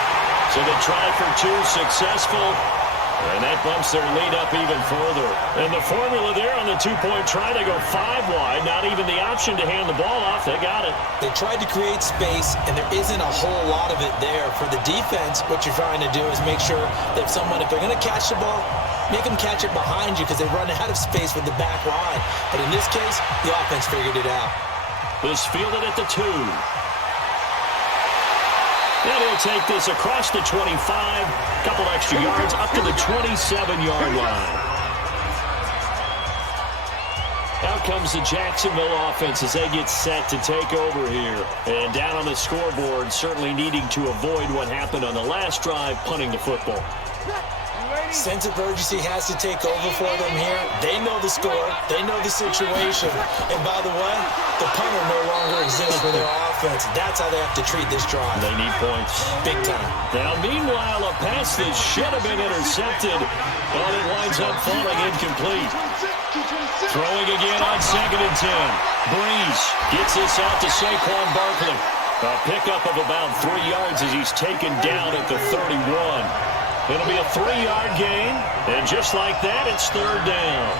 So they try for 2, successful. And that bumps their lead up even further. And the formula there on the 2-point try to go 5 wide. Not even the option to hand the ball off. They got it. They tried to create space, and there isn't a whole lot of it there. For the defense, what you're trying to do is make sure that if they're going to catch the ball, make them catch it behind you because they run out of space with the back line. But in this case, the offense figured it out. This fielded at the 2. And he'll take this across the 25, couple extra yards, up to the 27-yard line. Out comes the Jacksonville offense as they get set to take over here. And down on the scoreboard, certainly needing to avoid what happened on the last drive, punting the football. Sense of urgency has to take over for them here. They know the score. They know the situation. And by the way, the punter no longer exists for their offense. That's how they have to treat this drive. They need points. Big time. Now, meanwhile, a pass that should have been intercepted, but it winds up falling incomplete. Throwing again on 2nd and 10. Breeze gets this out to Saquon Barkley. A pickup of about 3 yards as he's taken down at the 31. It'll be a 3-yard gain, and just like that, it's 3rd down.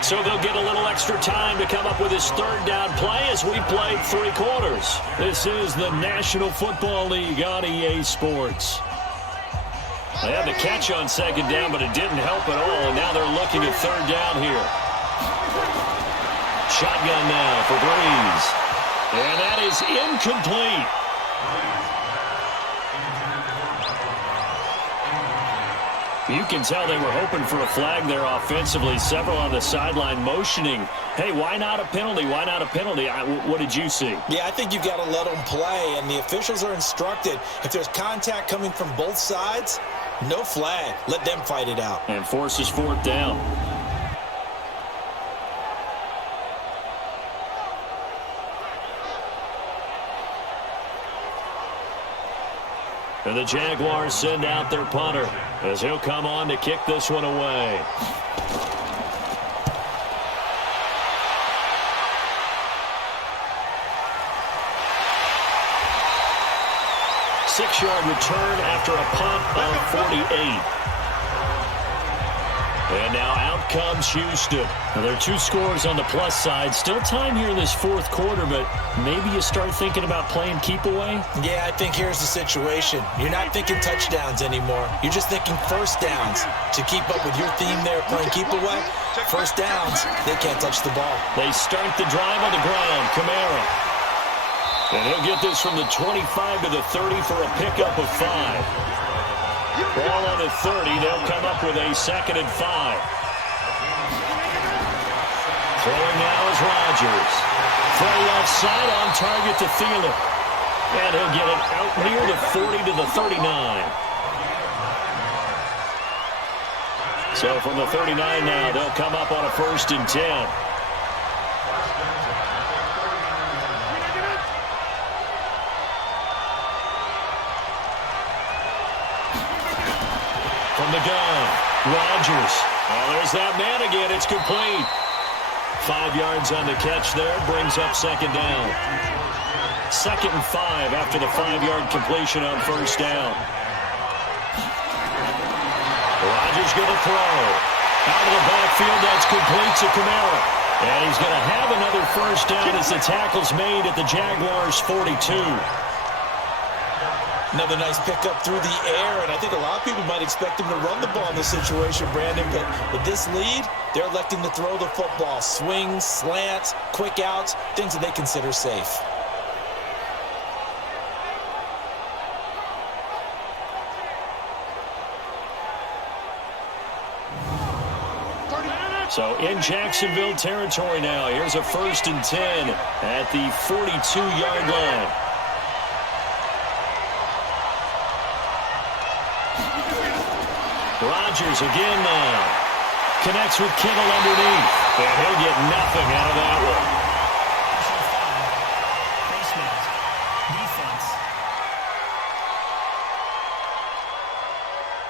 So they'll get a little extra time to come up with his 3rd down play as we played 3 quarters. This is the National Football League on EA Sports. They had the catch on second down, but it didn't help at all, and now they're looking at third down here. Shotgun now for Breeze. And that is incomplete. You can tell they were hoping for a flag there offensively. Several on the sideline motioning, hey, why not a penalty? Why not a penalty? What did you see? Yeah, I think you've got to let them play, and the officials are instructed. If there's contact coming from both sides, no flag. Let them fight it out. And forces fourth down. And the Jaguars send out their punter as he'll come on to kick this one away. Six-yard return after a punt of 48. And now out comes Houston. Now there are two scores on the plus side. Still time here in this fourth quarter, but maybe you start thinking about playing keep away? Yeah, I think here's the situation. You're not thinking touchdowns anymore. You're just thinking first downs. To keep up with your theme there, playing keep away, first downs, they can't touch the ball. They start the drive on the ground. Kamara. And he'll get this from the 25 to the 30 for a pickup of 5. Ball on the 30. They'll come up with a 2nd and 5. Throwing now is Rodgers. Throw left side on target to Thielen. And he'll get it out near the 40 to the 39. So from the 39 now, they'll come up on a 1st and 10. From the gun, Rodgers. Oh, there's that man again. It's complete. 5 yards on the catch there. Brings up 2nd down. 2nd and 5 after the 5-yard completion on 1st down. Rodgers going to throw. Out of the backfield, that's complete to Kamara. And he's going to have another 1st down as the tackle's made at the Jaguars' 42. Another nice pickup through the air, and I think a lot of people might expect him to run the ball in this situation, Brandon, but with this lead, they're electing to throw the football. Swings, slants, quick outs, things that they consider safe. So in Jacksonville territory now, here's a 1st and 10 at the 42-yard line. Rodgers again now. Connects with Kittle underneath. And he'll get nothing out of that one.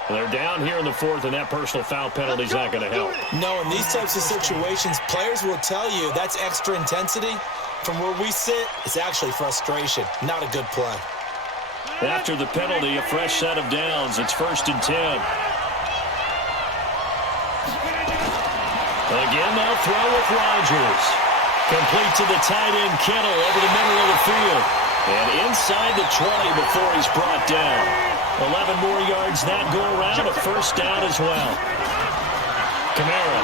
They're down here in the 4th, and that personal foul penalty's not going to help. No, in these types of situations, players will tell you that's extra intensity. From where we sit, it's actually frustration. Not a good play. After the penalty, a fresh set of downs. It's 1st and 10. Again, they'll throw with Rodgers. Complete to the tight end, Kittle, over the middle of the field. And inside the 20 before he's brought down. 11 more yards that go around, a 1st down as well. Kamara.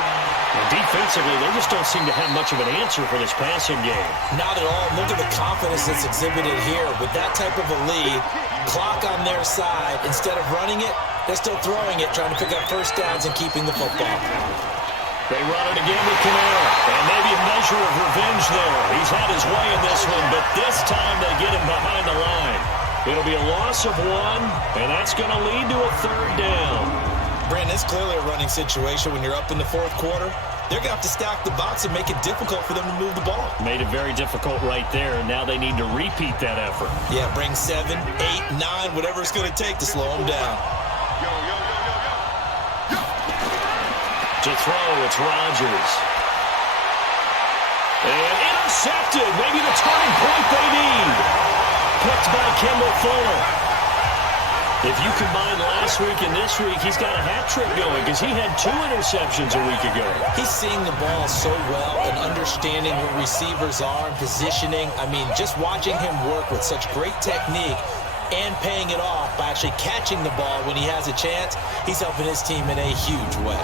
And defensively, they just don't seem to have much of an answer for this passing game. Not at all. Look at the confidence that's exhibited here. With that type of a lead, clock on their side, instead of running it, they're still throwing it, trying to pick up 1st downs and keeping the football. They run it again with Kamara. And maybe a measure of revenge there. He's had his way in this one, but this time they get him behind the line. It'll be a loss of 1, and that's going to lead to a 3rd down. Brandon, it's clearly a running situation when you're up in the 4th quarter. They're going to have to stack the box and make it difficult for them to move the ball. Made it very difficult right there, and now they need to repeat that effort. Yeah, bring 7, 8, 9, whatever it's going to take to slow them down. To throw, it's Rodgers. And intercepted. Maybe the turning point they need. Picked by Kendall Fuller. If you combine last week and this week, he's got a hat trick going because he had 2 interceptions a week ago. He's seeing the ball so well and understanding where receivers are and positioning. I mean, just watching him work with such great technique, and paying it off by actually catching the ball when he has a chance. He's helping his team in a huge way.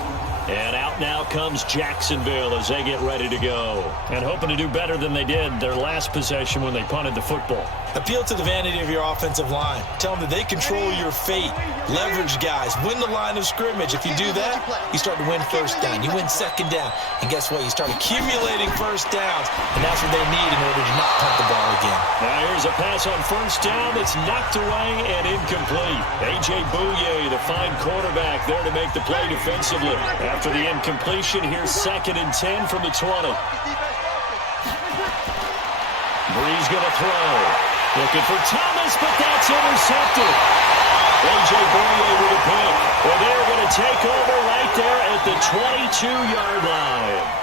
And out now comes Jacksonville as they get ready to go. And hoping to do better than they did their last possession when they punted the football. Appeal to the vanity of your offensive line. Tell them that they control your fate. Leverage guys. Win the line of scrimmage. If you do that, you start to win first down. You win second down. And guess what? You start accumulating first downs. And that's what they need in order to not punt the ball again. Now here's a pass on first down that's knocked away and incomplete. A.J. Bouye, the fine quarterback, there to make the play defensively. After the incompletion, here's 2nd and 10 from the 20. Breeze going to throw. Looking for Thomas, but that's intercepted. A.J. Bouye with a pick. Well, they're going to take over right there at the 22-yard line.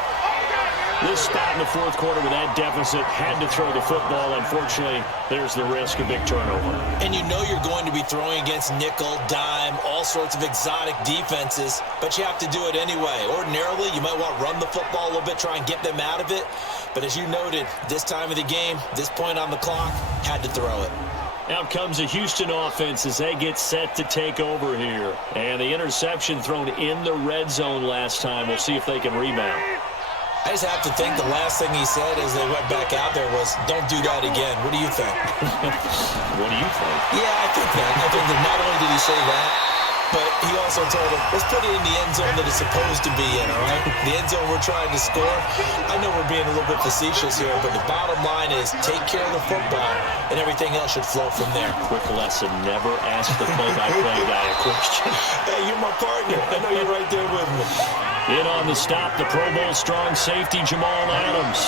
This spot in the fourth quarter with that deficit had to throw the football. Unfortunately, there's the risk of big turnover. And you know you're going to be throwing against nickel, dime, all sorts of exotic defenses, but you have to do it anyway. Ordinarily, you might want to run the football a little bit, try and get them out of it. But as you noted, this time of the game, this point on the clock, had to throw it. Out comes the Houston offense as they get set to take over here. And the interception thrown in the red zone last time. We'll see if they can rebound. I just have to think the last thing he said as they went back out there was, don't do that again. What do you think? What do you think? Yeah, I think that. I think that not only did he say that, but he also told him, let's put it in the end zone that it's supposed to be in, all right? The end zone we're trying to score. I know we're being a little bit facetious here, but the bottom line is take care of the football, and everything else should flow from there. Quick lesson, never ask the play-by-play guy a question. Hey, you're my partner. I know you're right there with me. In on the stop, the Pro Bowl strong safety, Jamal Adams.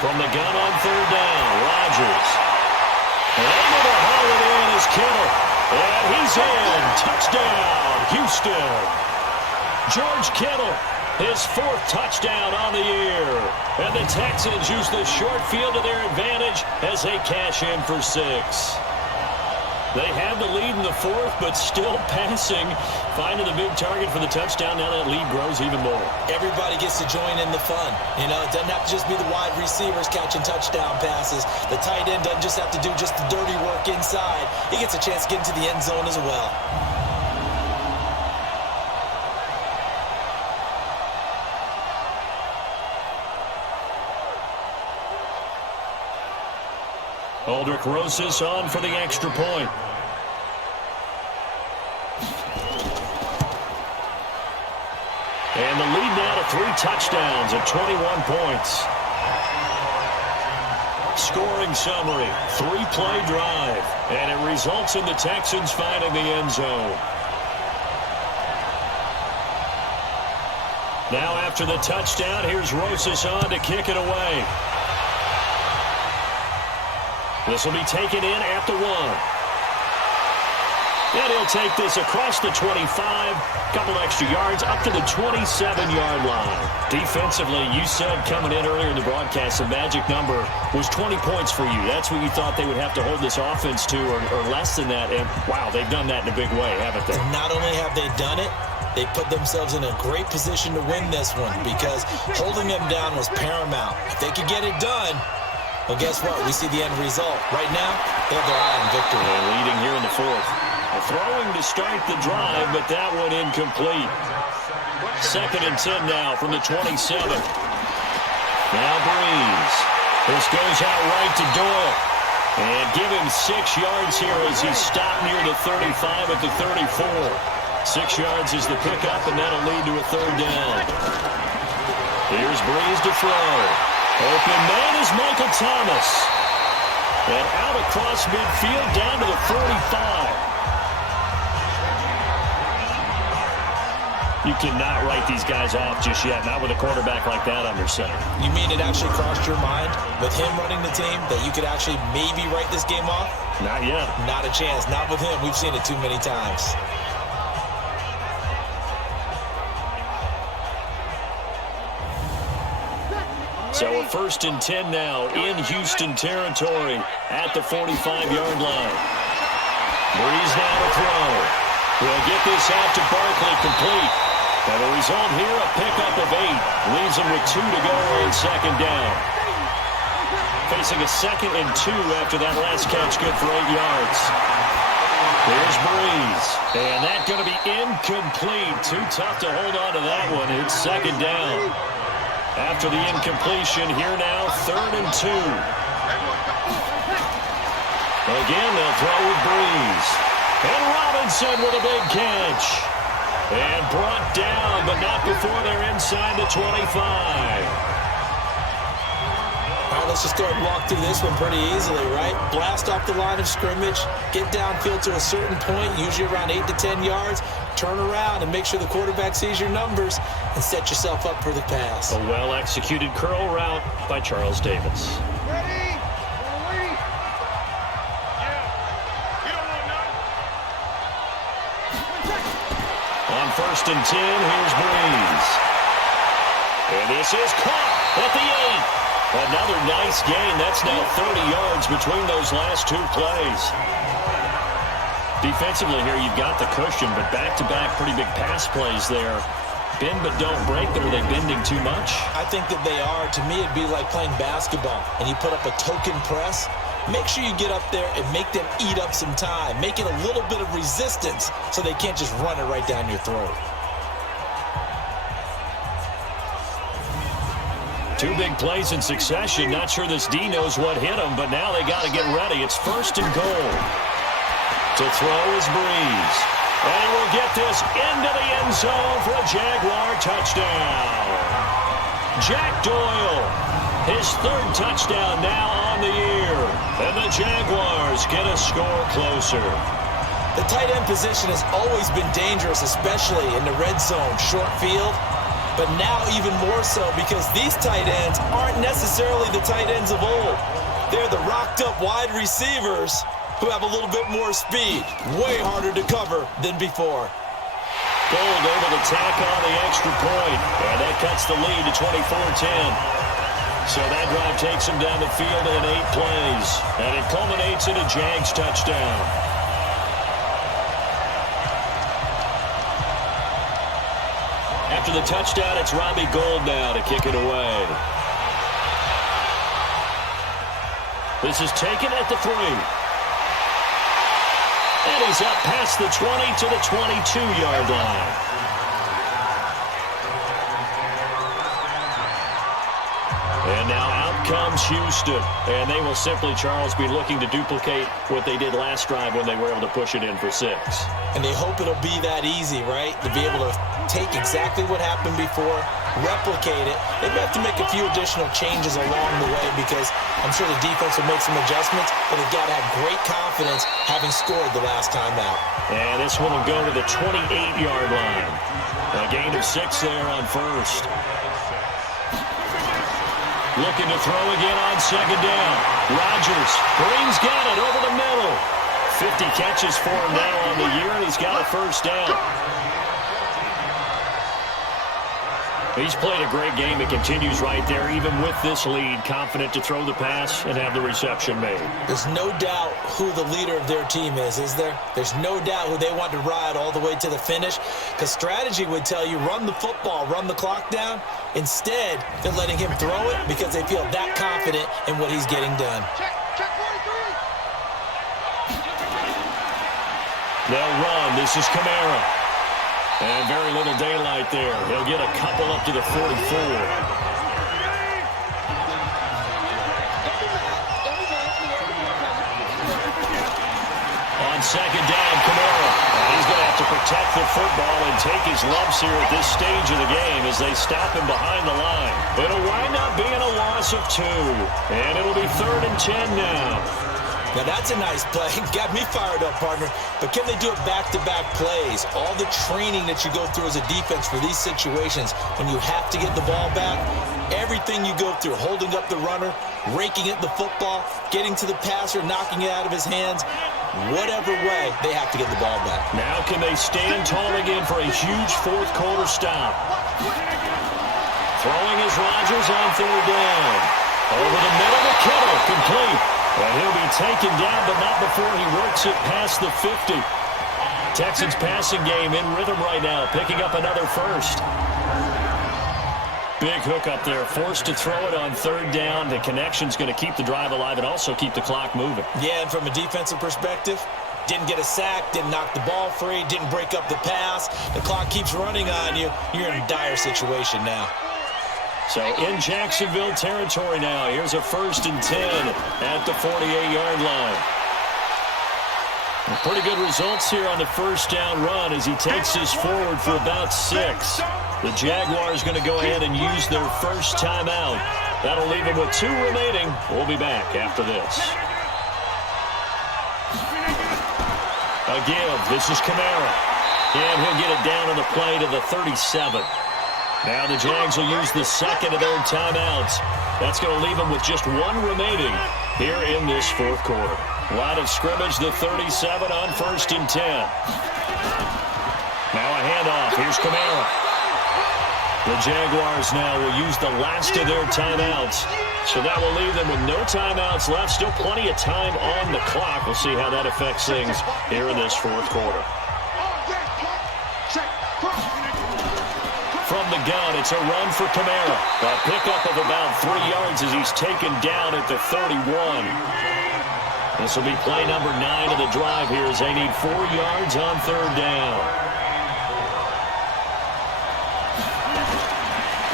From the gun on third down, Rodgers. Able to haul it in is Kittle. And he's in. Touchdown, Houston. George Kittle, his 4th touchdown on the year. And the Texans use the short field to their advantage as they cash in for 6. They have the lead in the 4th, but still passing. Finding the big target for the touchdown. Now that lead grows even more. Everybody gets to join in the fun. You know, it doesn't have to just be the wide receivers catching touchdown passes. The tight end doesn't just have to do just the dirty work inside. He gets a chance to get into the end zone as well. Aldrich Rosas on for the extra point. And the lead now to 3 touchdowns at 21 points. Scoring summary, 3-play drive, and it results in the Texans finding the end zone. Now after the touchdown, here's Rosas on to kick it away. This will be taken in at the 1. And he'll take this across the 25, couple extra yards, up to the 27-yard line. Defensively, you said coming in earlier in the broadcast, the magic number was 20 points for you. That's what you thought they would have to hold this offense to, or less than that. And, wow, they've done that in a big way, haven't they? Not only have they done it, they put themselves in a great position to win this one because holding them down was paramount. If they could get it done, well, guess what? We see the end result. Right now, they have their eye on victory. And leading here in the 4th. Throwing to start the drive, but that one incomplete. 2nd and 10 now from the 27. Now Breeze. This goes out right to Doyle. And give him 6 yards here as he's stopped near the 35 at the 34. 6 yards is the pickup, and that'll lead to a 3rd down. Here's Breeze to throw. Open man is Michael Thomas. And out across midfield down to the 45. You cannot write these guys off just yet, not with a quarterback like that under center. You mean it actually crossed your mind with him running the team that you could actually maybe write this game off? Not yet. Not a chance. Not with him. We've seen it too many times. So a 1st and 10 now in Houston territory at the 45-yard line. Breeze now to throw. We'll get this out to Barkley complete. And the result here, a pickup of 8. Leaves him with 2 to go on 2nd down. facing a 2nd and 2 after that last catch, good for 8 yards. Here's Breeze. And that's going to be incomplete. Too tough to hold on to that one. It's 2nd down. After the incompletion, here now, 3rd and 2. Again, they'll throw with Breeze. And Robinson with a big catch. And brought down, but not before they're inside the 25. All right, let's just go ahead and walk through this one pretty easily, right? Blast off the line of scrimmage, get downfield to a certain point, usually around 8 to 10 yards, turn around and make sure the quarterback sees your numbers and set yourself up for the pass. A well-executed curl route by Charles Davis. Ready? Ready? On 1st and 10, here's Breeze. And this is caught at the 8. Another nice gain. That's now 30 yards between those last 2 plays. Defensively here, you've got the cushion, but back-to-back pretty big pass plays there. Bend but don't break, but are they bending too much? I think that they are. To me, it'd be like playing basketball, and you put up a token press. Make sure you get up there and make them eat up some time. Make it a little bit of resistance so they can't just run it right down your throat. 2 big plays in succession. Not sure this D knows what hit him, but now they got to get ready. It's 1st and goal. To throw is Breeze. And he will get this into the end zone for a Jaguar touchdown. Jack Doyle, his 3rd touchdown now on the year. And the Jaguars get a score closer. The tight end position has always been dangerous, especially in the red zone, short field. But now even more so because these tight ends aren't necessarily the tight ends of old. They're the rocked-up wide receivers who have a little bit more speed. Way harder to cover than before. Gold able to tack on the extra point. And that cuts the lead to 24-10. So that drive takes him down the field in 8 plays. And it culminates in a Jags touchdown. After the touchdown, it's Robbie Gould now to kick it away. This is taken at the 3. And he's up past the 20 to the 22-yard line. And now out comes Houston. And they will simply, Charles, be looking to duplicate what they did last drive when they were able to push it in for 6. And they hope it'll be that easy, right? To be able to take exactly what happened before, replicate it. They may have to make a few additional changes along the way because I'm sure the defense will make some adjustments, but they've got to have great confidence having scored the last time out. And this one will go to the 28-yard line. A gain of 6 there on 1st. Looking to throw again on 2nd down. Rodgers. Green's got it over the middle. 50 catches for him now on the year, and he's got a 1st down. He's played a great game. It continues right there, even with this lead, confident to throw the pass and have the reception made. There's no doubt who the leader of their team is there? There's no doubt who they want to ride all the way to the finish, because strategy would tell you run the football, run the clock down. Instead, they're letting him throw it because they feel that confident in what he's getting done. Check 43. They'll run. This is Kamara. And very little daylight there. He'll get a couple up to the 44. On 2nd down, Kamara. He's going to have to protect the football and take his lumps here at this stage of the game as they stop him behind the line. It'll wind up being a loss of 2. And it'll be 3rd and 10 now. Now that's a nice play. Got me fired up, partner. But can they do it back-to-back plays? All the training that you go through as a defense for these situations, when you have to get the ball back, everything you go through, holding up the runner, raking at the football, getting to the passer, knocking it out of his hands, whatever way, they have to get the ball back. Now can they stand tall again for a huge 4th quarter stop? Throwing is Rodgers on 3rd down. Over the middle to Kittle, complete. And he'll be taken down, but not before he works it past the 50. Texans passing game in rhythm right now, picking up another 1st. Big hook up there, forced to throw it on third down. The connection's going to keep the drive alive and also keep the clock moving. Yeah, and from a defensive perspective, didn't get a sack, didn't knock the ball free, didn't break up the pass. The clock keeps running on you. You're in a dire situation now. So in Jacksonville territory now. Here's a 1st and 10 at the 48-yard line. Pretty good results here on the first down run as he takes this forward for about 6. The Jaguars going to go ahead and use their first timeout. That'll leave them with 2 remaining. We'll be back after this. A give. This is Kamara. And he'll get it down on the play to the 37. Now the Jags will use the second of their timeouts. That's going to leave them with just 1 remaining here in this fourth quarter. Line of scrimmage, the 37 on 1st and 10. Now a handoff. Here's Kamara. The Jaguars now will use the last of their timeouts. So that will leave them with no timeouts left. Still plenty of time on the clock. We'll see how that affects things here in this fourth quarter. From the gun, it's a run for Kamara. A pickup of about 3 yards as he's taken down at the 31. This will be play number 9 of the drive here as they need 4 yards on third down.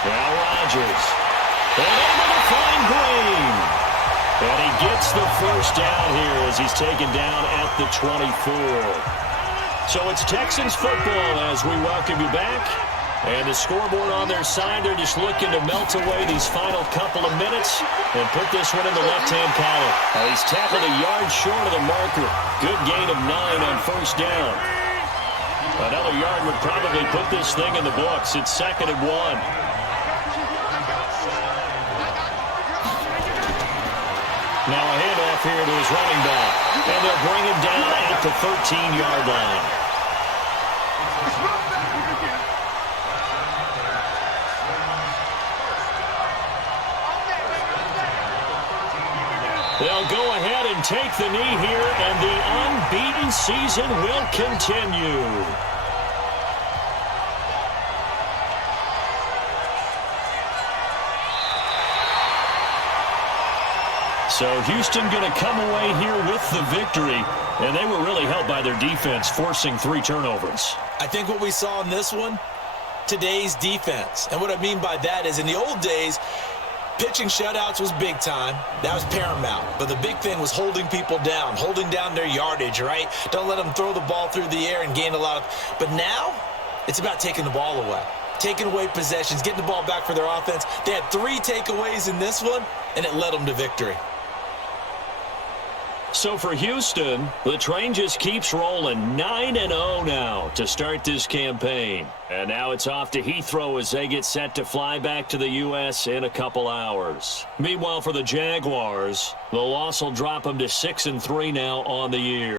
Now Rodgers. And able to find Green. And he gets the first down here as he's taken down at the 24. So it's Texans football as we welcome you back. And the scoreboard on their side, they're just looking to melt away these final couple of minutes and put this one in the left-hand column. He's tackled a yard short of the marker. Good gain of 9 on first down. Another yard would probably put this thing in the books. It's 2nd and 1. Now a handoff here to his running back. And they'll bring him down at the 13-yard line. They'll go ahead and take the knee here, and the unbeaten season will continue. So Houston going to come away here with the victory, and they were really helped by their defense, forcing 3 turnovers. I think what we saw in this one, today's defense. And what I mean by that is in the old days, pitching shutouts was big time. That was paramount. But the big thing was holding people down, holding down their yardage, right? Don't let them throw the ball through the air and gain a lot of... But now, it's about taking the ball away. Taking away possessions, getting the ball back for their offense. They had 3 takeaways in this one, and it led them to victory. So for Houston, the train just keeps rolling. 9-0 now to start this campaign. And now it's off to Heathrow as they get set to fly back to the U.S. in a couple hours. Meanwhile, for the Jaguars, the loss will drop them to 6-3 now on the year.